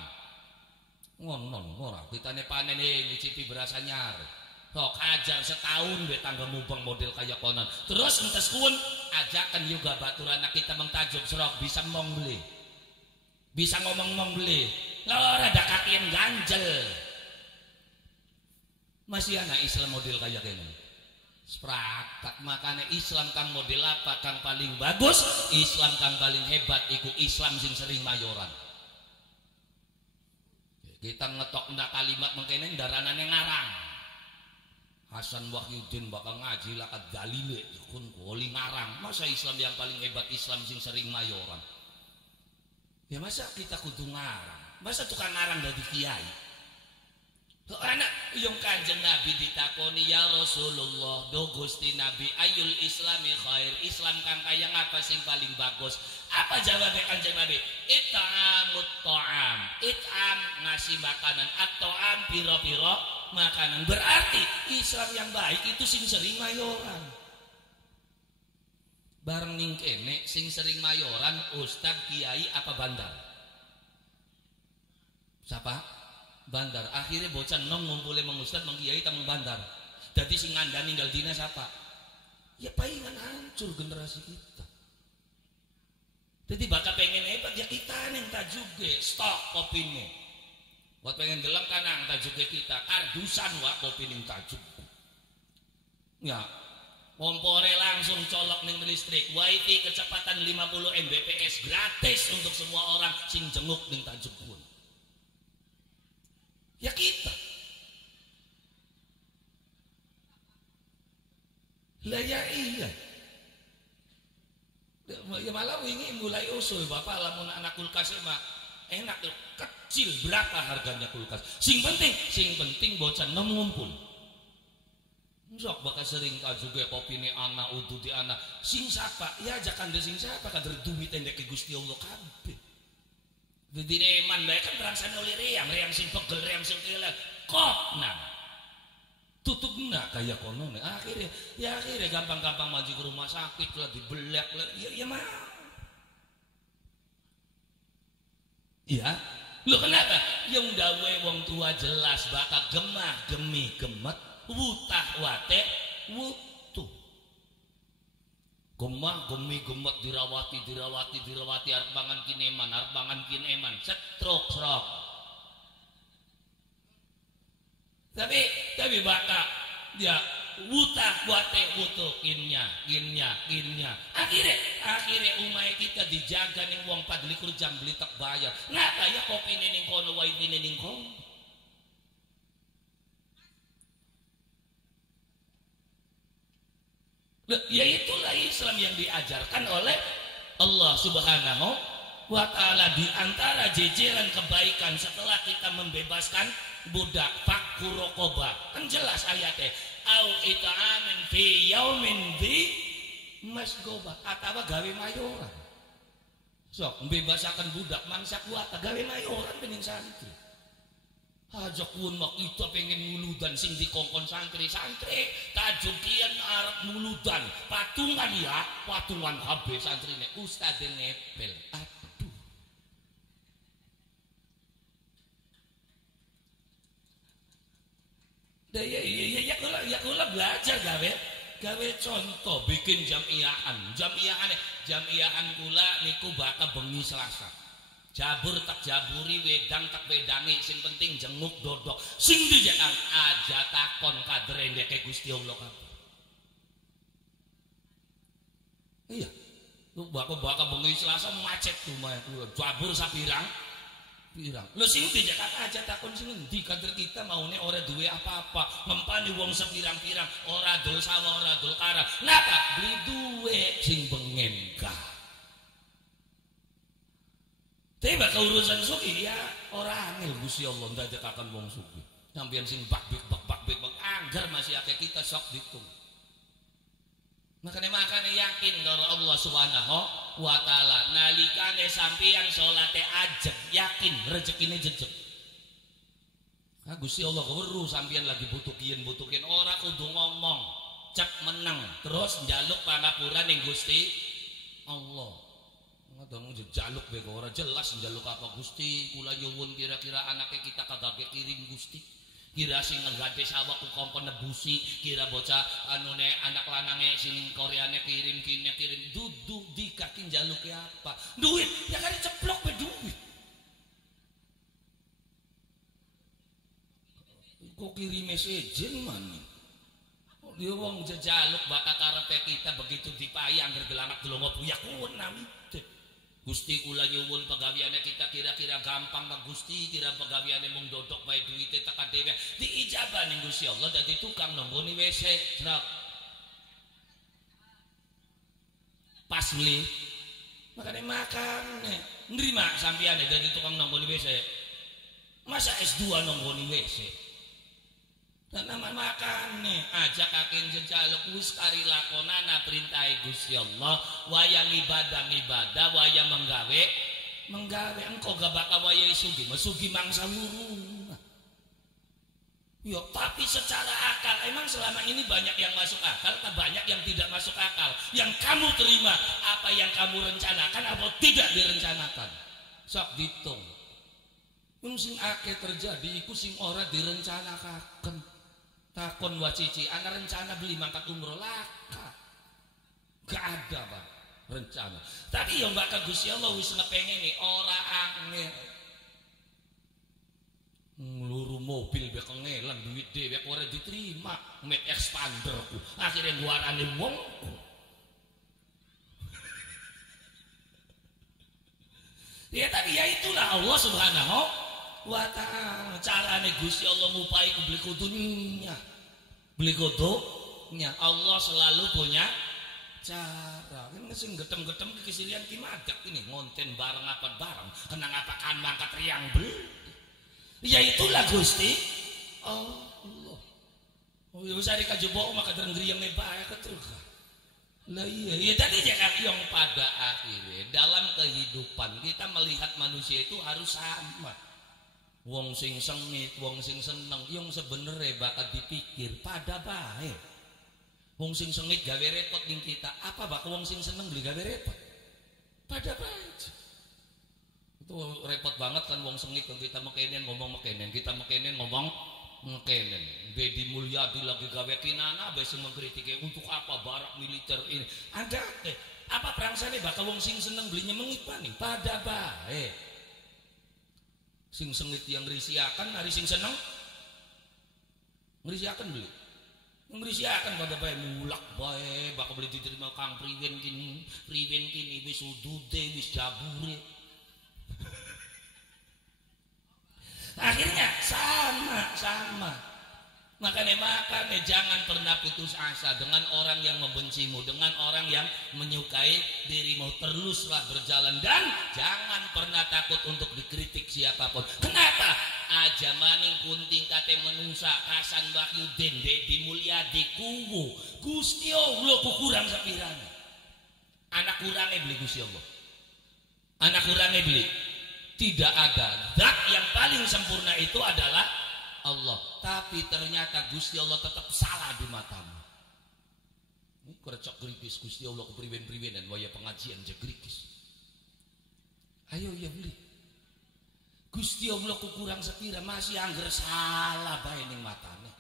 ngonon ora kitane panen ngicipi beras anyar kok ajar setahun be tangga mubeng model kaya konon terus entes kun ajakan juga baturan anak kita mengtajuk serok bisa mongbeli bisa ngomong mongbeli lho rada kakien ganjel masih anak Islam model kaya kene seprakat makanya Islam kang model apa kang paling bagus Islam kang paling hebat iku Islam sing sering mayoran kita ngetok ndak kalimat mengkene daranane ngarang Hasan Wahyudin bakal ngaji lakat dalile kun koli ngarang masa Islam yang paling hebat Islam sing sering mayoran ya masa kita kudu ngarang masa tukang ngarang dari kiai tuh anak yang kanjeng Nabi ditakoni ya Rasulullah do Gusti Nabi ayul islami khair Islam kang kaya apa sing paling bagus apa jawabnya kanjeng Nabi it'amut ta'am it'am ngasih makanan at-ta'am piro-piro makanan berarti Islam yang baik itu sing sering mayoran bareng ning kene sing sering mayoran ustad kiai apa bandar siapa bandar akhirnya bocah nom ngumpulin mengustad mengkiai tamang bandar jadi sing ngandani ninggal dina siapa ya palingan hancur generasi kita jadi bakal pengen hebat ya kita yang tak juga stok kopinya buat pengen gelem kanang tak juga kita kardusan wak kopi yang tak juga ya kompore langsung colok ning listrik wifi kecepatan 50 Mbps gratis untuk semua orang sing jenguk ning tajuk pun ya kita lah ya iya ya malah ini mulai usul bapak lamun anak kulkas mah enak kecil berapa harganya kulkas sing penting bocah nom ngumpul sok bakal sering tak juga kopi ini anak udu di anak sing sapa ya ajakan deh sing sapa kader duit endek ke Gusti Allah kabeh di eman bae kan berangsan oleh reang sing pegel reang sing kelek kok nah tutup nak kayak kono nih akhirnya gampang-gampang maju ke rumah sakit lah dibelek lah ya mah ya lo kenapa yang dawe wong tua jelas bakal gemah gemi gemet wutah wate wutuh gemah gemi gemet dirawati arep mangan kineman setruk serok tapi bakal dia wutah wate wutuh kinnya akhirnya umai kita dijaga ning wong 24 jam beli tak bayar ngapa ya kopi ning kono wifi ning kono ya itulah Islam yang diajarkan oleh Allah Subhanahu wa ta'ala di antara jejeran kebaikan setelah kita membebaskan budak fakku rokoba kan jelas ayatnya au ita'amin fi yaumin di masgoba atau gawe mayoran sok membebasakan budak mangsa kuat gawe mayoran pening santri aja kun mak itu pengen nguludan sing dikongkon santri tajukian arep nguludan patungan habis santrine ustaz ngepel aduh ya kula belajar gawe contoh bikin jamiahan kula niku bakal bengi Selasa jabur tak jaburi wedang tak wedangi sing penting jenguk dodok sing dijakang aja takon kadre ndeke Gusti Allah kabeh iya lu bakal bengi Selasa macet rumah kula jabur sapirang lho sing dijakang aja takon sing endi kadre kita maune ora duwe apa-apa ngempani wong sepirang-pirang ora dol sawah ora dol kara napa beli duwe sing bengen ka tapi bakal urusan suki ya orang angel Gusti Allah ndadekaken wong suki sampeyan sing bakbik anggar masih akeh kita sok ditung makanya yakin karo Allah Subhanahu wa ta'ala nalikane sampeyan salate ajeg yakin rezekine jejeg Gusti Allah weruh sampeyan lagi butuh kiyen ora kudu ngomong cek meneng terus njaluk pangapuran ning Gusti Allah dong jaluk be ora jelas jaluk apa Gusti kula nyuwun kira-kira anaknya kita kagak kirim Gusti kira sing ngegade sawah ku kompon nebusi kira bocah anune anak lanange sing koreane kirim duduk di kaki jaluk apa duit ya kan ceplok be duit kok kirim message mana dia wong jajaluk bakal karepe kita begitu dipayang gergelamak delongo buyak kuwenam Gusti kula nyuwun pegawiane kita kira-kira gampang Pak Gusti kira pegawiane mung dodok bae duite teka dhewe diijabah ning Gusti Allah dadi tukang nonggoni WC srak pas beli makane makane nrima sampeyan dadi tukang nonggoni WC masa S2 nonggoni WC dan nama makane ajak kakin jejaluk wis kari lakonana perintah Gusti Allah wayang ibadah wayang menggawe engkau gak bakal wayang sugi mangsa wurung yo tapi secara akal emang selama ini banyak yang masuk akal tak banyak yang tidak masuk akal yang kamu terima apa yang kamu rencanakan atau tidak direncanakan sok ditung yang sing akeh terjadi iku sing ora direncanakan takon wacici ana rencana beli mangkat umroh laka gak ada Pak rencana tapi yang bakal Gusti Allah wis ngepengeni ora angel ngluru mobil be kengelan duit dhewe ora diterima met expanderku akhirnya guarane wongku ya tapi ya itulah Allah Subhanahu wa ta'ala carane Gusti Allah ngupai ku beli kudunya Allah selalu punya cara kan sing getem-getem kesilian ki madak ini ngonten bareng apa bareng kenang apa kan mangkat riang beli ya itulah Gusti Allah oh ya usah dikajebok maka dereng-griyeng bae keterus lah iya tadi jangan yang pada akhirnya dalam kehidupan kita melihat manusia itu harus sama wong sing sengit, wong sing seneng, yang sebenarnya bakal dipikir pada baik. Wong sing sengit gawe repot ning kita, apa bakal wong sing seneng beli gawe repot? Pada baik. Itu repot banget kan wong sengit kalau kita mekenen ngomong mekenen, kita mekenen ngomong mekenen. Dedi Mulyadi lagi gawe kinana besok mengkritike untuk apa barak militer ini. Ada apa perangsane bakal wong sing seneng belinya mengit paning? Pada baik. Sing sengit yang ngerisiakan hari sing seneng ngerisiakan beli ngerisiakan pada bae mulak bae bakal beli diterima kang priwen kini wis udude wis jabure akhirnya sama makanya jangan pernah putus asa dengan orang yang membencimu dengan orang yang menyukai dirimu teruslah berjalan dan jangan pernah takut untuk dikritik siapapun kenapa aja maning kunting kate menungsa kasan Wahyu Dende di Mulyadi kuwu Gusti Allah kurang sapirane anak kurangnya beli Gusti Allah anak kurangnya beli tidak ada zat yang paling sempurna itu adalah Allah tapi ternyata Gusti Allah tetap salah di matamu ini kerecok grikis Gusti Allah kepriwen-priwen dan waya pengajian je grikis ayo ya beli Gusti Allah kurang sepira masih angger salah bae ning matane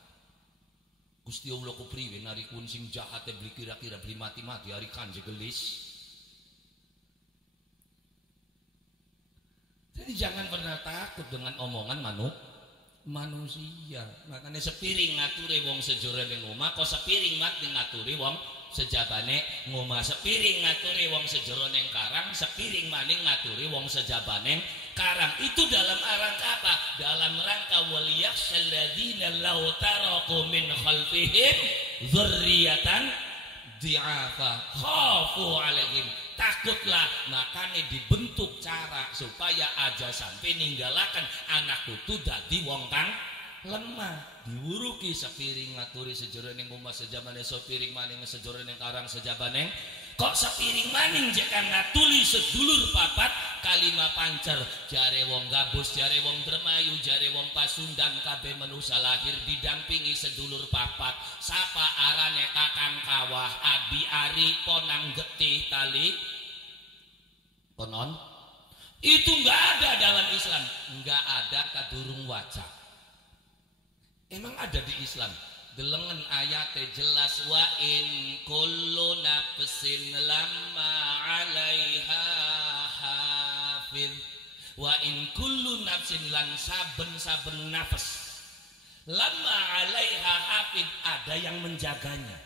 Gusti Allah kepriwen hari kun sing jahat beli kira-kira beli mati-mati hari kanje gelis jadi jangan pernah takut dengan omongan manusia makanya sepiring ngaturi wong sejorone ngomah kok sepiring mat ngaturi wong sejabane ngomah sepiring ngaturi wong sejorone karang sepiring maning ngaturi wong sejabane karang itu dalam rangka apa dalam rangka waliyakhshal ladzina law taraku min khalfihim dzurriatan di'afa khafu alaihim takutlah makanya dibentuk cara supaya aja sampai ninggalakan anak itu dadi wong kang lemah diwuruki sepiring ngaturi sejroning omah sejabane sepiring maning sejroning karang sejabane kok sepiring maning jek ngatuli sedulur papat kalima pancer jare wong gabus jare wong Dremayu jare wong Pasundan kabeh manusa lahir didampingi sedulur papat sapa arane kakang kawah abi ari ponang getih tali konon itu nggak ada dalam Islam, nggak ada kadurung waca. Emang ada di Islam? Delengen ayatnya jelas, wa in kullu nafsin lamma 'alaiha hafiz. Wa in kullu nafsin lan saben-saben nafas lamma 'alaiha hafiz, ada yang menjaganya.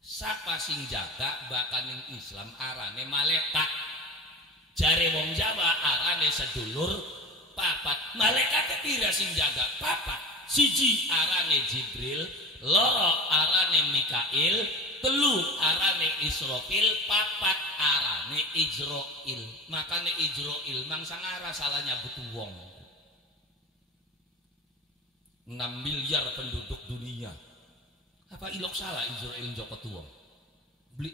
Sapa sing jaga bakaning Islam arane malaikat. Jare wong Jawa arane sedulur papat. Malaikat pira sing jaga? Papat. Siji arane Jibril, loro arane Mikail, telu arane Israfil, papat arane Ijrail. Makane Ijrail mangsa ngara salah nyabut wong. 6 miliar penduduk dunia. Apa ilok salah Ijrail njokot wong?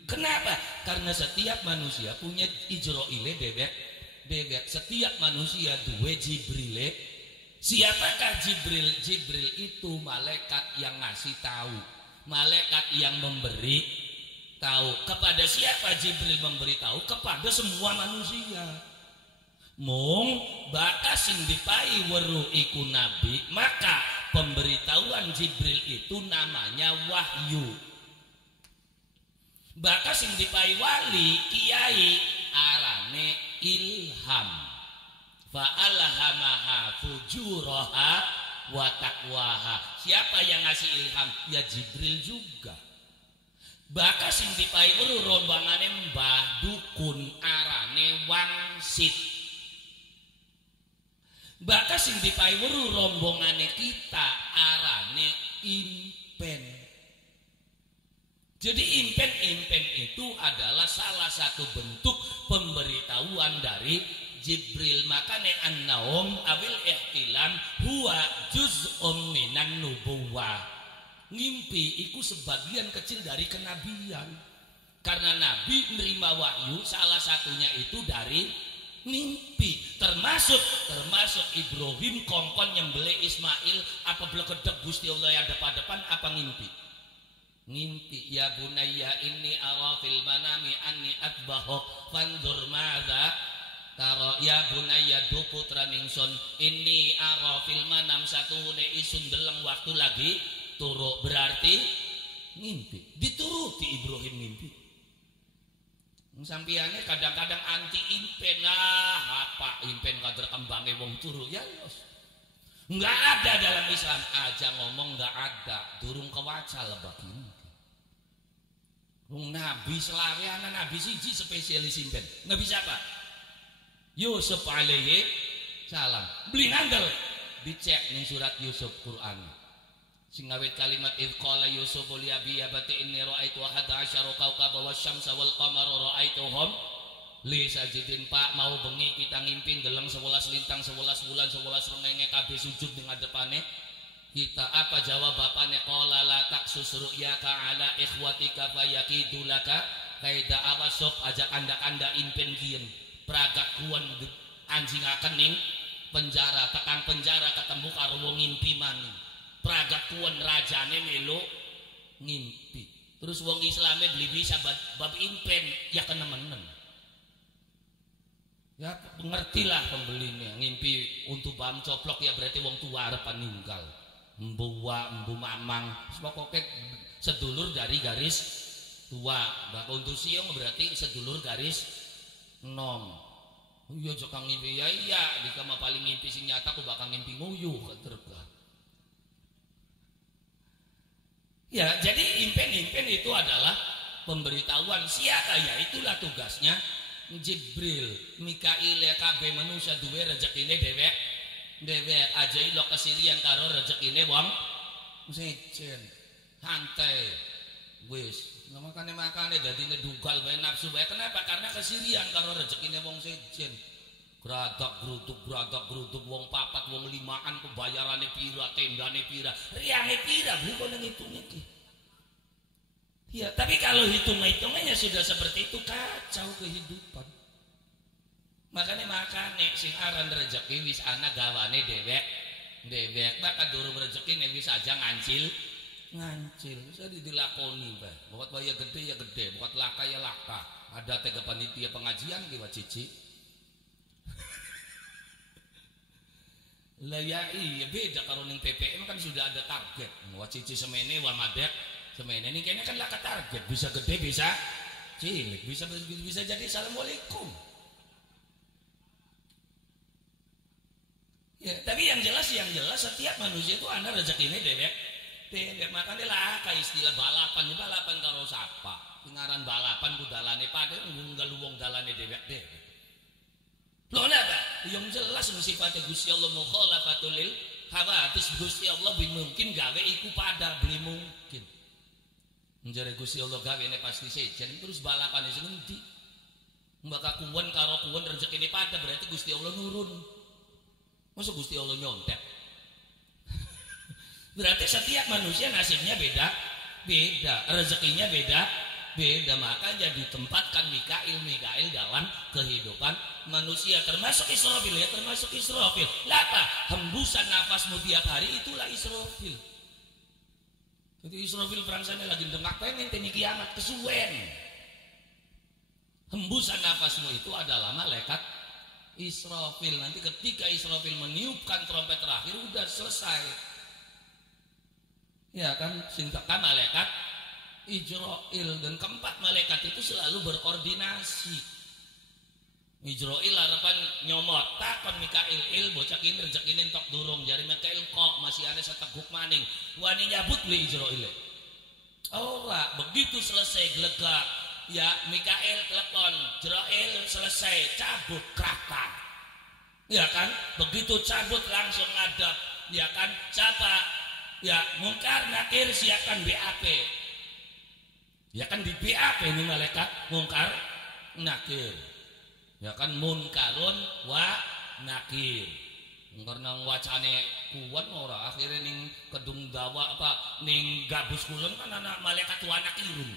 Kenapa? Karena setiap manusia punya Ijraile dewek. Setiap manusia duwe Jibrile. Siapakah Jibril? Jibril itu malaikat yang ngasih tahu, malaikat yang memberi tahu. Kepada siapa Jibril memberi tahu? Kepada semua manusia. Mung bakas sing dipai weruh iku nabi, maka pemberitahuan Jibril itu namanya wahyu. Bakas sing dipai wali kiai arane ilham. Fa alhamaha fujuraha wa taqwaha. Siapa yang ngasih ilham? Ya Jibril juga. Bakas sing dipai weruh rombangane mbah dukun arane wangsit. Bakas sing dipai weruh rombongane kita arane impen. Jadi impen itu adalah salah satu bentuk pemberitahuan dari Jibril. Makanya an-naum awil ihtilam huwa juz'um minan nubuwah. Ngimpi itu sebagian kecil dari kenabian. Karena Nabi menerima wahyu salah satunya itu dari mimpi. Termasuk Ibrahim kongkon nyembelih Ismail apa blegedeg Gusti Allah yang depan-depan apa ngimpi? Ngimpi. Ya bunayya inni ara fil manami anni atbahuk fanzur madza tara. Ya bunayya du putra mingsun inni ara fil manam satuhune isun deleng waktu lagi turu. Berarti ngimpi. Dituruti Ibrahim ngimpi. Sampiane kadang-kadang anti impen. Apa impen kader kembange wong turu ya los. Enggak ada dalam Islam. Aja ngomong enggak ada, durung kewaca lebak ini. Nabi selawe anak Nabi siji spesialis impen. Nabi siapa? Yusuf alaihi salam. Beli ngandel dicek ning surat Yusuf Quran. Sing ngawit kalimat id qala Yusuf li abi abati inni ra'aitu ahada asyara kawkaba wasyamsa wal qamara ra'aituhum li sajidin. Pak mau bengi kita ngimpin geleng 11 lintang 11 bulan 11 rengenge kabeh sujud ning ngadepane kita. Apa jawab bapaknya? Qala la taksus ru'yaka ala ikhwatika fayakidu laka kaida awasop. Aja anda impen kien pragak kuan anjing akening penjara tekan penjara ketemu karo wong ngimpi maning. Pragak kuan rajane melu ngimpi. Terus wong Islame beli bisa bab impen ya kenemenen. Ya ngertilah pembelinya ngimpi untuk bam coplok ya berarti wong tua arep ninggal. Mbuwa, mbu mamang, pokoknya sedulur dari garis tua. Mbak untuk siang berarti sedulur garis nom. Iya jokang ngimpi ya iya. Di kama paling ngimpi sing nyata aku bakal ngimpi nguyuh keterga. Ya jadi impen itu adalah pemberitahuan siapa ya itulah tugasnya Jibril, Mikail ya kabeh manusia duwe rezekine dhewek aja ilo kesirian karo rezekine wong sejen hantai wis makane dadine dugal wae nafsu wae. Kenapa? Karena kesirian karo rezekine wong sejen. Gradak gruduk wong papat wong limaan kebayarane pira tendane pira riange pira beli kono ngitung iki. Ya tapi kalau hitung-hitungannya sudah seperti itu kacau kehidupan. Makane sing aran rezeki wis ana gawane dhewek bakal durung rezeki nek wis aja ngancil ngancil saya dilakoni Pak. Buat waya gede ya gede, buat laka ya laka. Ada tega panitia pengajian ki cici. Lah ya iya beda karo ning TPM kan sudah ada target. Wa cici semene wa madek semene ini kayaknya kan laka target, bisa gede bisa cilik, bisa jadi assalamualaikum. Ya, tapi yang jelas setiap manusia itu ada rezekinya dewek. Makanya lah kayak istilah balapan karo sapa. Pengaran balapan ku dalane padhe ngunggal wong dalane dewek. Lho napa? Yang jelas sifatnya Gusti Allah mukhalafatul lil hawadits. Gusti Allah bin mungkin gawe iku pada beli mungkin. Njare Gusti Allah gawe ne pasti sejen terus balapan sing endi? Mbaka kuwen karo kuwen rezekine pada berarti Gusti Allah nurun. Masa Gusti Allah nyontek? Berarti setiap manusia nasibnya beda, rezekinya beda. Makanya ditempatkan Mikail dalam kehidupan manusia, termasuk Israfil ya, termasuk Israfil. Lapa hembusan nafasmu tiap hari itulah Israfil. Jadi Israfil berangsane lagi dengak pengen teni kiamat kesuwen. Hembusan nafasmu itu adalah malaikat Israfil. Nanti ketika Israfil meniupkan trompet terakhir udah selesai. Ya kan sintaka malaikat Ijrail, dan keempat malaikat itu selalu berkoordinasi. Ijrail harapan nyomot takon Mikail bocah kini rezekine entok durung jari Mikail kok masih ada seteguk maning wani nyabut li Ijrail. Ora begitu selesai gelegak ya Mikail telepon Ijrail selesai cabut kerakan. Ya kan begitu cabut langsung ngadap. Ya kan siapa ya Munkar Nakir siapkan BAP. Ya kan di BAP ini malaikat Munkar Nakir. Ya kan Munkarun wa Nakir. Karena wacane kuat ora akhirnya ning kedung dawa apa ning gabus kulon kan anak malaikat wa Nakirun.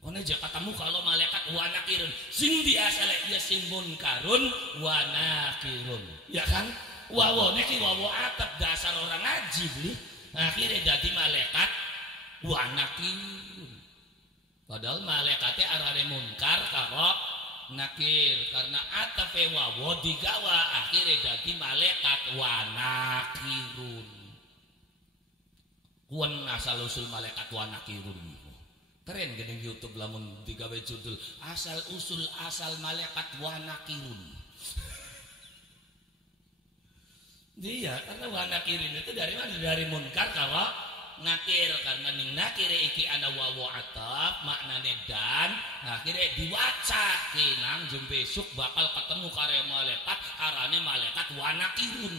Kone aja katamu kalau malaikat wa Nakirun sing biasa lek ya sing Munkarun wa Nakirun. Ya kan? Wawo niki wawo atap dasar orang ngaji beli. Akhirnya jadi malaikat wa Nakirun. Padahal malaikatnya arane Munkar karo Nakir karena atafe wawo digawa akhirnya jadi malaikat wa Nakirun. Kuwen asal usul malaikat wa Nakirun. Keren gini YouTube lamun digawe judul asal usul asal malaikat wa Nakirun. Dia karena wa Nakirun itu dari mana? Dari Munkar karo Nakir, karena ning nakir iki ana wawo atap maknane dan akhirnya diwaca kinang jam besok bakal ketemu karya malaikat arane malaikat wa Nakirun.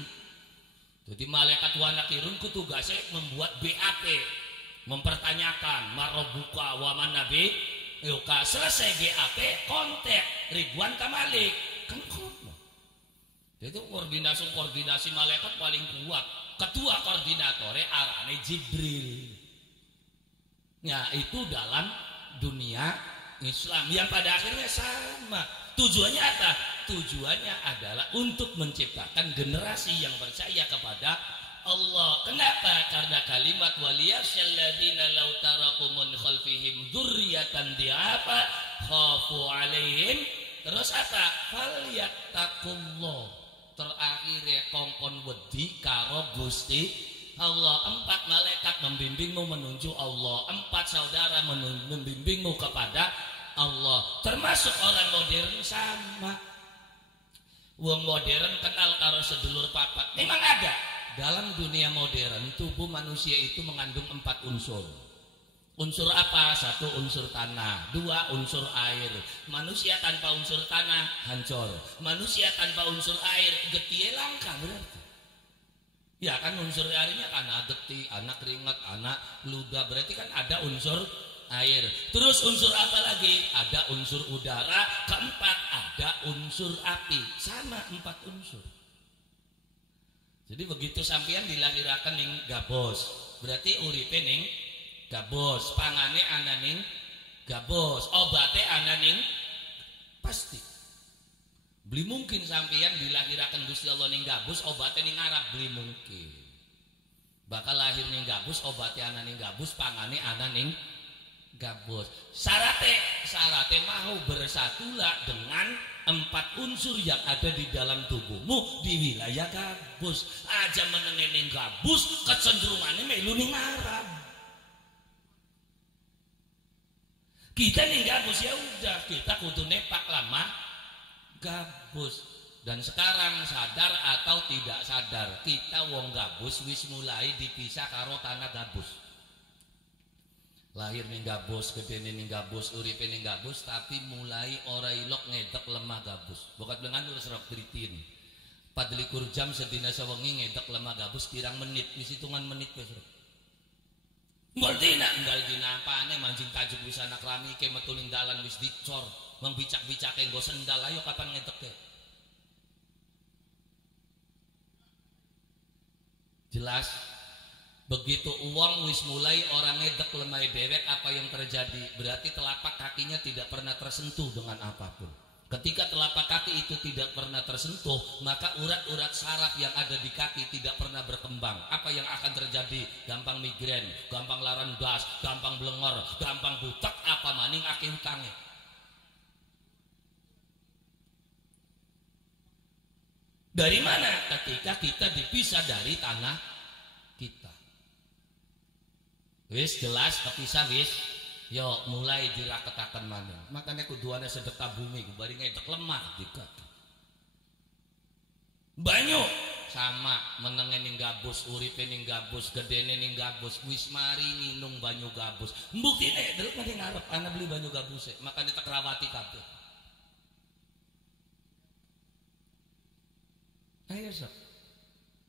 Jadi malaikat wa Nakirun ku tugasnya membuat BAP, mempertanyakan marobuka wa man nabi yuka. Selesai BAP kontak Ridwan ka Malik kan kono. Jadi koordinasi malaikat paling kuat. Ketua koordinatornya arane Jibril. Ya itu dalam dunia Islam yang pada akhirnya sama. Tujuannya apa? Tujuannya adalah untuk menciptakan generasi yang percaya kepada Allah. Kenapa? Karena kalimat waliyashalladzina law taraku min khalfihim dzurriyyatan di'afa khafu 'alaihim. Terus apa? Falyattaqullah. Terakhirnya kongkon wedi karo Gusti Allah. 4 malaikat membimbingmu menuju Allah. 4 saudara membimbingmu kepada Allah. Termasuk orang modern sama. Wong modern kenal karo sedulur papat. Memang ada. Dalam dunia modern tubuh manusia itu mengandung 4 unsur. Unsur apa? 1 unsur tanah, 2 unsur air. Manusia tanpa unsur tanah hancur. Manusia tanpa unsur air getih langka berarti. Ya kan unsur airnya kan getih, anak keringat, anak ludah, berarti kan ada unsur air. Terus unsur apa lagi? Ada unsur udara. Keempat ada unsur api. Sama 4 unsur. Jadi begitu sampean dilahirakan ning gabos, berarti uripe ning gabos, pangane ana ning gabos, obate ana ning pasti. Beli mungkin sampeyan dilahirakan Gusti Allah ning gabos, obate ning Arab beli mungkin. bakal lahir ning gabus, obati anak ning gabus, pangane anak ning gabus. Syaratnya mau bersatulah dengan 4 unsur yang ada di dalam tubuhmu di wilayah gabus. Aja menengen ning gabus, kecenderungannya melu ning Arab. Kita ning gabus ya udah, kita kudu nepak lama gabus. Dan sekarang sadar atau tidak sadar, kita wong gabus wis mulai dipisah karo tanah gabus. Lahir ning gabus, gedene ning gabus, uripe ning gabus, tapi mulai ora ilok ngedek lemah gabus. Bokat dengan urus rok tritin. 24 jam sedina sewengi ngedek lemah gabus pirang menit, wis hitungan menit wis. Nggal dina apane mancing tajuk wis anak rami ke metu ning dalan wis dicor, membicak-bicake nggo sendal ayo kapan ngedeke. Jelas begitu uang wis mulai orang ngedek lemah dewek, apa yang terjadi? Berarti telapak kakinya tidak pernah tersentuh dengan apapun. Ketika telapak kaki itu tidak pernah tersentuh, maka urat-urat saraf yang ada di kaki tidak pernah berkembang. Apa yang akan terjadi? Gampang migrain, gampang laran gas, gampang blengor, gampang butek, apa maning akeh utange. Dari mana? Ketika kita dipisah dari tanah kita. Wis jelas kepisah wis. Yo mulai diraketaken maneh. Makanya kuduane sedekah bumi bari ngedek lemah dikat. Banyu sama menenge ning gabus, uripe ning gabus, gedene ning gabus, wis mari nginung banyu gabus. Mbuktine delok ning ngarep ana beli banyu gabus e, makane tak rawati kabeh. Ayo sok.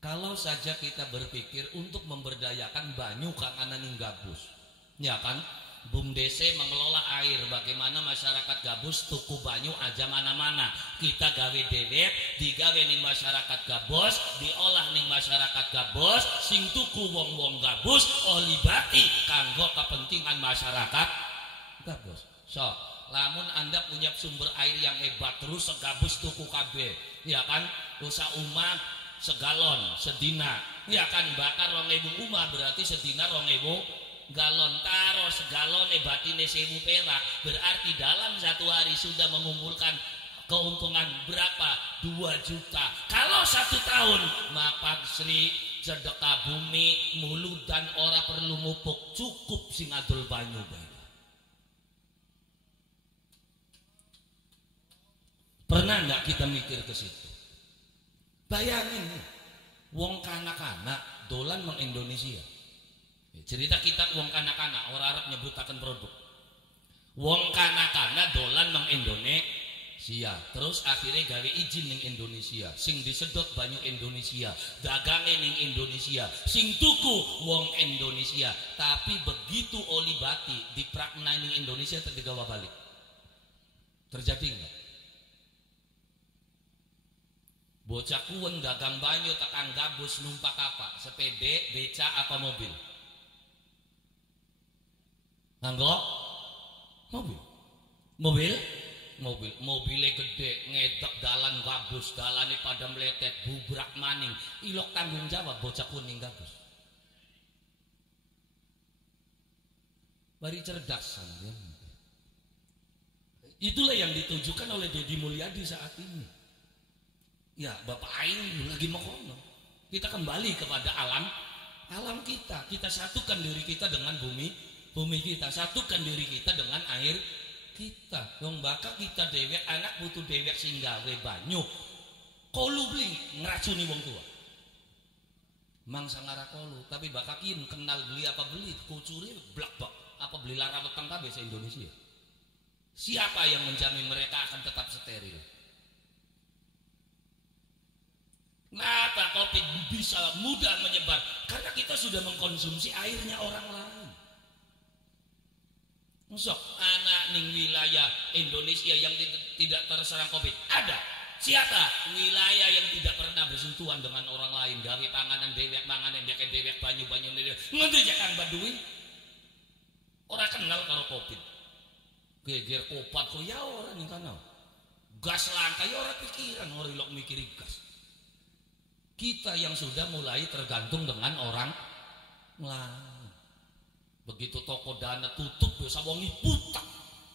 Kalau saja kita berpikir untuk memberdayakan banyu kang ana ning gabus. Ya kan? BUMDes mengelola air, bagaimana masyarakat gabus tuku banyu aja mana-mana. Kita gawe dewek, digawe ning masyarakat gabus, diolah ning masyarakat gabus, sing tuku wong-wong gabus olibati kanggo kepentingan masyarakat gabus. So, lamun Anda punya sumber air yang hebat terus segabus tuku kabeh, ya kan? Usa umah segalon sedina, ya kan? Bakar 2000 umah berarti sedina 2000 galon, taro segalon batine 1000 perak, berarti dalam satu hari sudah mengumpulkan keuntungan berapa? 2 juta. Kalau 1 tahun mapan Sri sedekah bumi mulut dan ora perlu mupuk, cukup sing adol banyu bae. Pernah nggak kita mikir ke situ? Bayangin, wong kanak-kanak dolan meng Indonesia. Cerita kita wong kanak-kanak, orang Arab nyebutakan produk. Wong kanak-kanak dolan meng Indonesia, terus akhirnya gawe izin ning Indonesia, sing disedot banyu Indonesia, dagange ning Indonesia, sing tuku wong Indonesia. Tapi begitu oli bati diprakna ning Indonesia terdigawa balik. Terjadi enggak? Bocah kuwen dagang banyu tekan gabus numpak apa? Sepede, beca apa mobil? Nganggo mobilnya gede ngedek dalan gabus, dalane pada meletet bubrak maning, ilok tanggung jawab bocah kuning gabus. Bari cerdas ya. Itulah yang ditujukan oleh Deddy Mulyadi saat ini. Ya Bapak Aing lagi mekono. Kita kembali kepada alam kita. Kita satukan diri kita dengan bumi kita, satukan diri kita dengan air kita. Wong bakal kita dewek anak butuh dewek sing gawe banyu. Kolu beli ngeracuni wong tua. Mangsa ngara kolu, tapi bakal kin kenal beli apa beli, kucuri blak-blak. Apa beli lara weteng kabeh se Indonesia. Siapa yang menjamin mereka akan tetap steril? Kenapa COVID bisa mudah menyebar? Karena kita sudah mengkonsumsi airnya orang lain. Sok anak ning wilayah Indonesia yang tidak terserang COVID ada. Siapa? Wilayah yang tidak pernah bersentuhan dengan orang lain. Gawe panganan dewek, manganan dewek, banyu-banyu dewek. Ngendi Kang Baduy? Orang kenal karo COVID. Geger kopat kok ya orang ning kana. Gas langka ya ora pikiran, ora ilok mikiri gas. Kita yang sudah mulai tergantung dengan orang Lah, begitu toko dana tutup biasa wongi putak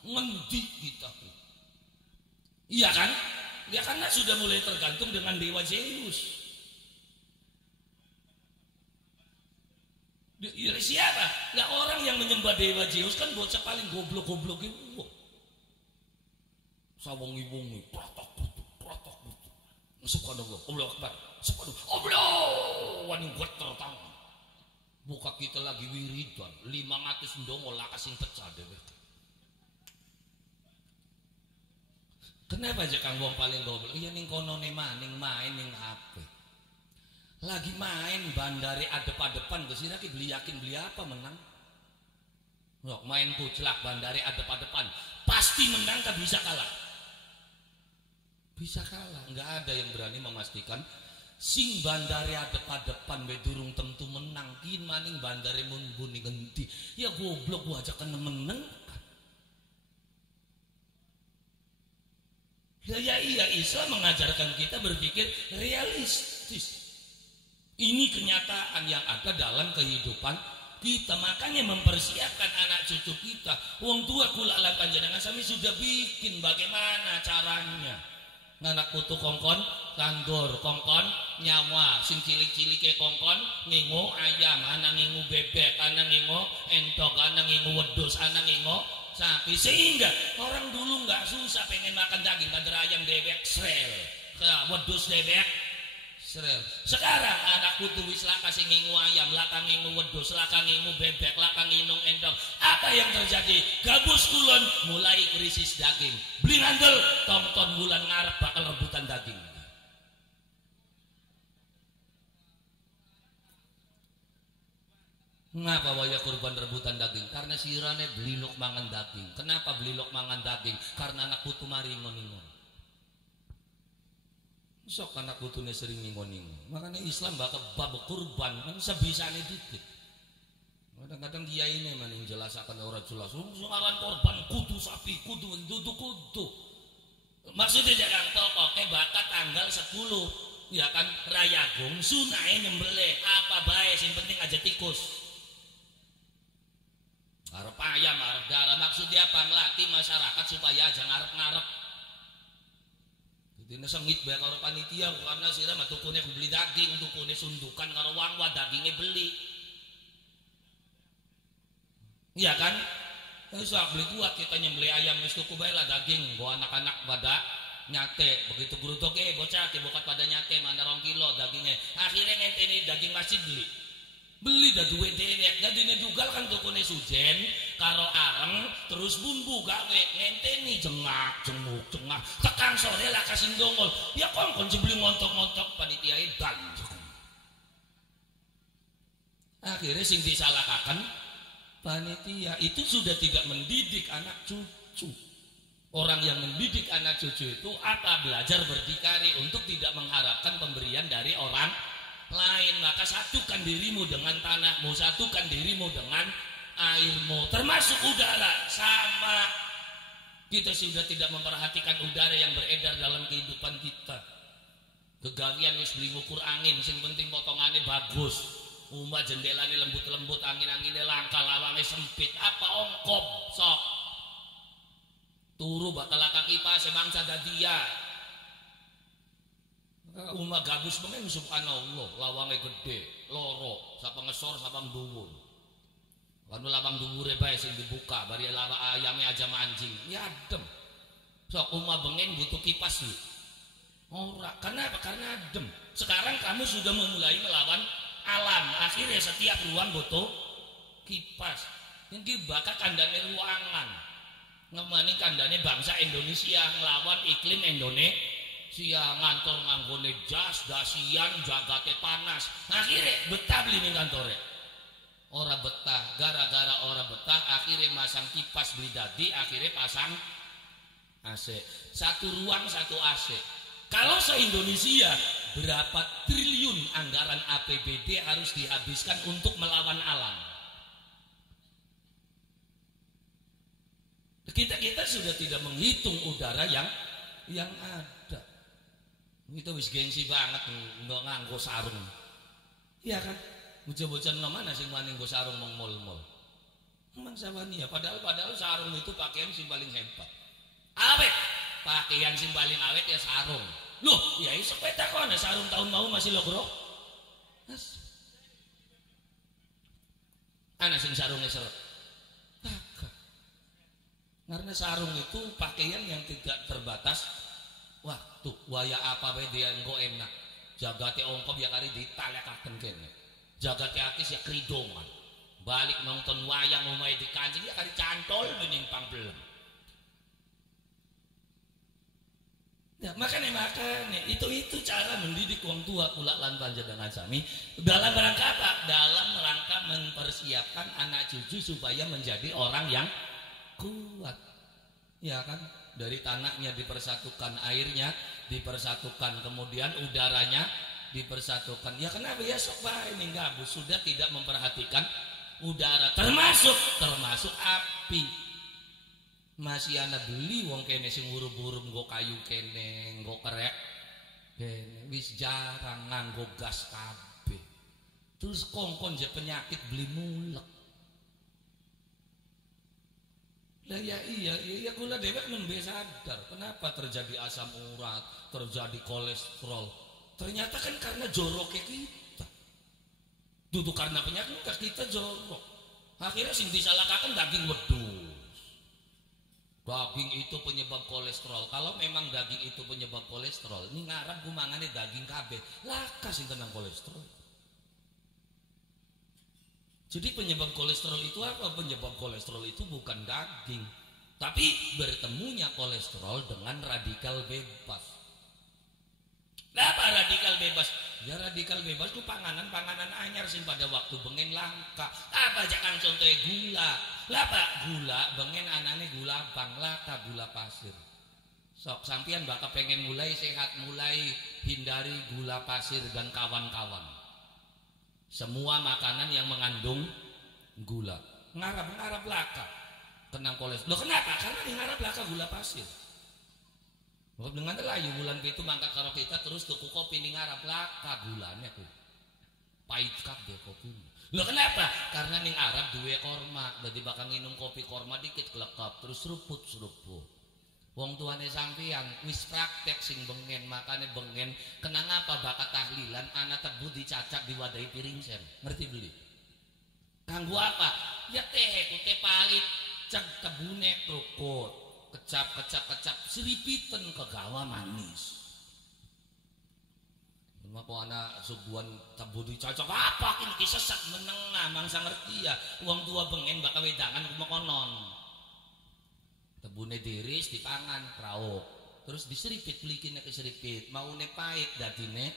ngendi kita. Iya kan? Ya karena sudah mulai tergantung dengan dewa Zeus. Siapa? Nah orang yang menyembah dewa Zeus kan bocah paling goblok-goblok itu. Sawongi-wongi, pratok butuh. Subhanallah, Allah Akbar. Subhanallah, Allah. Wani geter tangan. Buka kita lagi wiridan, 500 ndonga lakasing pecah dhewe. Kenapa aja Kang wong paling goblok? Iya ning kono ne maning main ning ape. Lagi main bandari adep-adepan ke sini beli yakin beli apa menang. Loh, main kuclak bandari adep-adepan pasti menang kan bisa kalah. Bisa kalah, nggak ada yang berani memastikan sing bandari adep-adepan be durung tentu menang. Kin maning bandari mun buni genti. Ya goblok gua aja kena menang. Ya iya Islam mengajarkan kita berpikir realistis. Ini kenyataan yang ada dalam kehidupan kita, makanya mempersiapkan anak cucu kita. Wong tua kula lan panjenengan sami sudah bikin bagaimana caranya. Anak putu kongkon, kandur kongkon, nyawa sing cilik-cilike kongkon, ngingu ayam, anak ngingu bebek, anak ngingu entok, anak ngingu wedhus, anak ngingu sapi. Sehingga orang dulu nggak susah pengen makan daging, kader ayam dewek srel, wedhus dewek srel. Sekarang anak putu wis laka sing ngingu ayam, laka ngingu wedhus, laka ngingu bebek, laka nginung endong. Apa yang terjadi? Gabus kulon mulai krisis daging. Beli ngandel tonton bulan ngarep bakal rebutan daging. Ngapa waya kurban rebutan daging? Karena sirane belilok mangan daging. Kenapa belilok mangan daging? Karena anak putu mari ngon-ngon. Sok anak putune sering ngon-ngon. Makanya Islam bakal bab kurban kan sebisane dikit. Kadang-kadang dia ini maning jelasakan orang jelas. Soalan korban kudu sapi, kudu kudu. Maksudnya jangan toko ke bakat tanggal 10. Ya kan rayagung sunai nyembelih apa bae sing penting aja tikus. Arep ayam, arep darah, maksudnya apa? Ngelatih masyarakat supaya aja ngarep-ngarep. Jadi sengit bae karo panitia karena sira mah tukune beli daging, tukune sundukan karo wong wa dagingnya beli. Iya kan? Wis beli kuat kita nyembeli ayam wis tuku bae lah daging, go anak-anak pada nyate. Begitu grutok bocah ke bokat pada nyate mana 2 kilo dagingnya. Akhirnya ngenteni daging masih beli dah duwe dewek dadine dugal kan tukune sujen karo areng terus bumbu gawe ngenteni jengak tekan sore lah kasih dongol ya kon jebli montok-montok panitia edan akhirnya sing disalahkan panitia itu sudah tidak mendidik anak cucu. Orang yang mendidik anak cucu itu apa? Belajar berdikari untuk tidak mengharapkan pemberian dari orang lain. Maka satukan dirimu dengan tanahmu, satukan dirimu dengan airmu, termasuk udara. Sama kita sudah tidak memperhatikan udara yang beredar dalam kehidupan kita. Kegawian wis beli ngukur angin, sing penting potongannya bagus. Umat jendelane lembut-lembut, angin-anginnya langka, lawange sempit. Apa ongkop sok turu bakal kaki pas bangsa dadia. Uma gabus pengen subhanallah lawange gede loro sapa ngesor sapa dhuwur wanu lawang dhuwure bae sing dibuka bari lawa ayame aja mancing ya adem sok uma bengen butuh kipas lu ora kenapa karena adem. Sekarang kamu sudah memulai melawan alam, akhirnya setiap ruang butuh kipas. Ini bakal kandane ruangan ngemani kandane bangsa Indonesia ngelawan iklim Indonesia. Sia ngantor nganggone jas dasian jagate panas akhirnya betah beli ning kantore ora betah gara-gara ora betah akhirnya masang kipas beli dadi akhirnya pasang AC satu ruang satu AC. Kalau se-Indonesia berapa triliun anggaran APBD harus dihabiskan untuk melawan alam. Kita sudah tidak menghitung udara yang ada. Itu wis gengsi banget nggak nganggo sarung. Iya kan? Bocah-bocah mana sing maning go sarung mengmol-mol. Mangsa wani ya, padahal sarung itu pakaian sing paling hebat. Awet, pakaian sing paling awet ya sarung. Loh, ya iso kowe takon sarung tahun mau masih logro. Mas. Ana sing sarungnya seret. Kagak. Karena sarung itu pakaian yang tidak terbatas waktu. Waya apa wae dia engko enak. Jagate ongkop ya kari ditalekaken kene. Jagate atis ya kridongan. Balik nonton wayang omahe di kancing ya kari cantol menyimpang belum. Ya, makanya itu cara mendidik wong tua kula lan panjenengan sami dalam rangka apa? Dalam rangka mempersiapkan anak cucu supaya menjadi orang yang kuat. Ya kan? Dari tanahnya dipersatukan, airnya dipersatukan, kemudian udaranya dipersatukan. Ya kenapa ya sok bae ning gabus sudah tidak memperhatikan udara termasuk api. Masih ana beli wong kene sing hurup-hurup nggo kayu kene, nggo kerek kene, wis jarang nganggo gas kabeh. Terus kongkon je penyakit beli mulek. Lah ya iya kula dewek nembe sadar kenapa terjadi asam urat, terjadi kolesterol. Ternyata kan karena joroknya kita. Dudu karena penyakit kita jorok. Akhirnya sing disalahkan daging wedhus. Daging itu penyebab kolesterol. Kalau memang daging itu penyebab kolesterol, ini ngarep kumangane daging kabeh. Laka sing tenang kolesterol. Jadi penyebab kolesterol itu apa? Penyebab kolesterol itu bukan daging, tapi bertemunya kolesterol dengan radikal bebas. Apa radikal bebas? Ya radikal bebas itu panganan anyar sing pada waktu bengen langka. Apa jangan contohnya gula. Lah Pak, gula bengen anane gula bang laka gula pasir. Sok sampean bakal pengen mulai sehat, mulai hindari gula pasir dan kawan-kawan. Semua makanan yang mengandung gula. Ngarap laka. Kenang kolesterol. Loh kenapa? Karena ngarap laka gula pasir. Dengan telayu bulan itu mangkat karo kita terus tuku kopi ning ngarap laka gulanya tuh. Pahit kabeh kopi. Loh kenapa? Karena ning Arab duwe korma, dadi bakal nginum kopi korma dikit klekap terus seruput. Wong tuane sampeyan wis praktek sing bengen, makane bengen kenang apa bakat tahlilan anak tebu dicacak diwadahi piring sen. Ngerti beli? Kanggo apa? Ya teh pahit, cek tebune krukut. Kecap seripiten kegawa manis. Maka anak subuhan tebu dicocok apa kini sesat menengah mangsa ngerti ya uang tua bengen bakal wedangan kumakonon tebune diris dipangan krauk terus diseripit belikinnya keseripit maune pahit dadine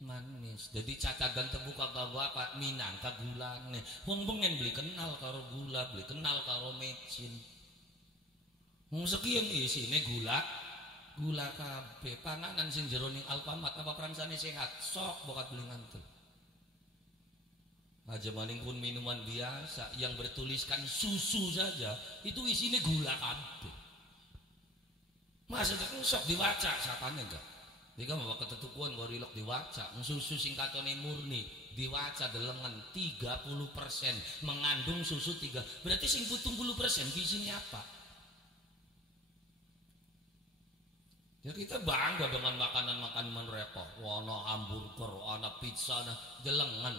manis jadi cacagan tebu kagawa apa minangka gulane wong bengen beli kenal karo gula beli kenal karo mecin. Sekian isine gula kabeh panganan sing jero ning Alfamart apa perangsane sehat sok bokat beli ngantel. Aja maning pun minuman biasa yang bertuliskan susu saja itu isine gula kabeh. Masa itu sok diwaca sapane enggak? Dika bawa ketetukuan gorilok diwaca susu sing katone murni diwaca delengen 30% mengandung susu 3 berarti sing 70% isinya apa? Ya kita bangga dengan makanan-makanan mereka. Ana hamburger, ana pizza, ana delengen.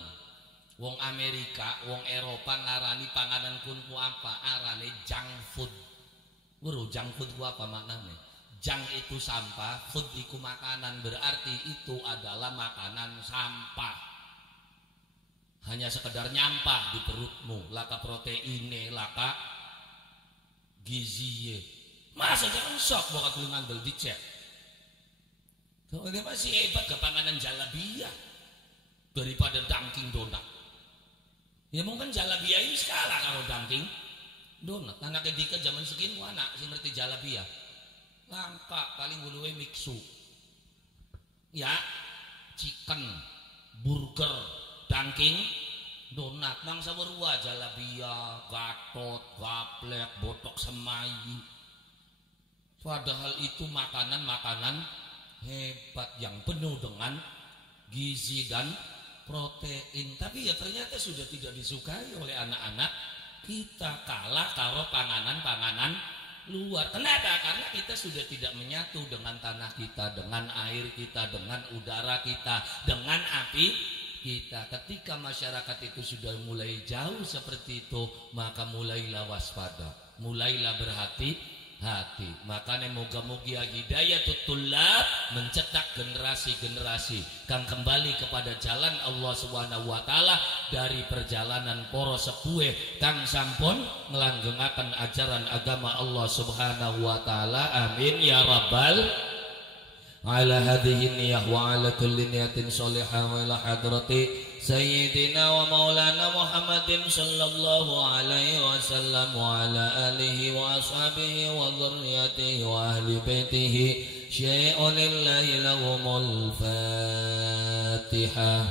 Wong Amerika, wong Eropa ngarani panganan kunku apa? Arane junk food. Weruh junk food ku apa maknanya? Junk itu sampah, food iku makanan, berarti itu adalah makanan sampah. Hanya sekedar nyampah di perutmu, laka proteine, laka giziye. Masa jangan sok bokat lu ngandel dicek. Dia masih hebat ke panganan jalabia daripada Dunkin Donat. Ya mungkin jalabia ini skala karo Dunkin Donat. Anak Dika zaman segini anak sing ngerti jalabia. Langka paling buluwe mixu. Ya, chicken, burger, Dunkin Donat mangsa berua jalabia, gatot, gaplek, botok semai. Padahal itu makanan-makanan hebat yang penuh dengan gizi dan protein, tapi ya ternyata sudah tidak disukai oleh anak-anak kita, kalah karo panganan-panganan luar. Kenapa? Karena kita sudah tidak menyatu dengan tanah kita, dengan air kita, dengan udara kita, dengan api kita. Ketika masyarakat itu sudah mulai jauh seperti itu, maka mulailah waspada, mulailah berhati-hati. Makanya moga-moga hidayatul tullab mencetak generasi-generasi kang kembali kepada jalan Allah Subhanahu wa taala dari perjalanan para sepuh kang sampun nglanggengaken ajaran agama Allah Subhanahu wa taala. Amin ya rabbal ala hadhihi niyyah wa ala kulli niyatin shalihah wa ila hadrati Sayyidina wa maulana Muhammadin sallallahu alaihi wasallam wa ala alihi wa ashabihi wa dhurriyyatihi wa ahli baitihi syai'un lillahi lahumul Fatihah.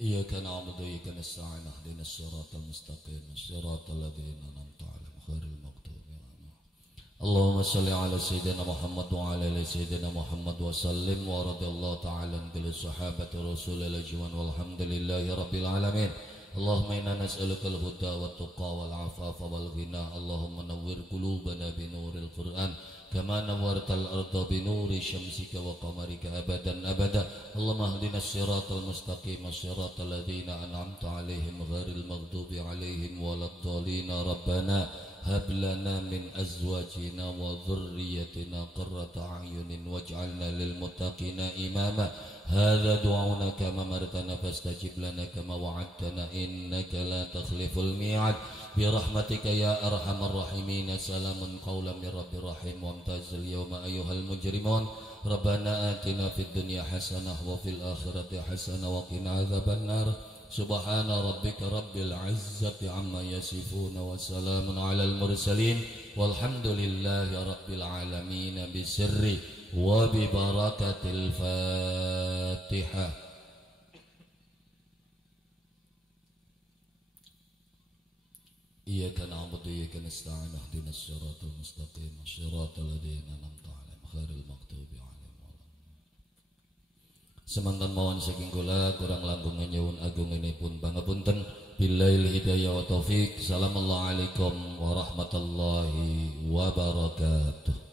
Iyyaka na'budu wa iyyaka nasta'in ihdinas siratal mustaqim siratal ladzina an'amta 'alaihim ghairil maghdubi 'alaihim. Allahumma shalli 'ala sayyidina Muhammad wa 'ala ali sayyidina Muhammad wa sallim wa radhiyallahu ta'ala an kulli sahabati rasulillah ajmain walhamdulillahi rabbil alamin. Allahumma inna nas'aluka al-huda wat tuqa wal 'afafa wal ghina. Allahumma nawwir qulubana bi nuril Qur'an kama nawwartal arda bi nuri syamsika wa qamarika abadan abada. Allahumma ihdinas siratal mustaqim siratal ladzina an'amta 'alaihim ghairil maghdubi 'alaihim waladdallin. Rabbana hab lana min azwajina wa dhurriyyatina qurrata a'yunin waj'alna lil muttaqina imama. Hadza du'auna kama martana fastajib lana kama wa'adtana innaka la takhliful mi'ad. Birahmatika ya arhamar rahimin. Salamun qawlan min rabbir rahim. Wamtazil yawma ayyuhal mujrimun. Rabbana atina fid dunya hasanah wa fil akhirati hasanah wa qina adzaban nar. Subhana rabbika rabbil izzati amma yasifun wa salamun alal mursalin walhamdulillahi rabbil alamin. Bisirri wa bi barakatil Fatihah. Iyyaka na'budu wa iyyaka nasta'in ihdinas siratal mustaqim siratal ladzina an'amta 'alaihim ghairil maghdubi 'alaihim waladdallin. Semantan mawon saking kula kurang langkung nyuwun agunganipun pangapunten. Billail hidayah wa taufik. Assalamualaikum warahmatullahi wabarakatuh.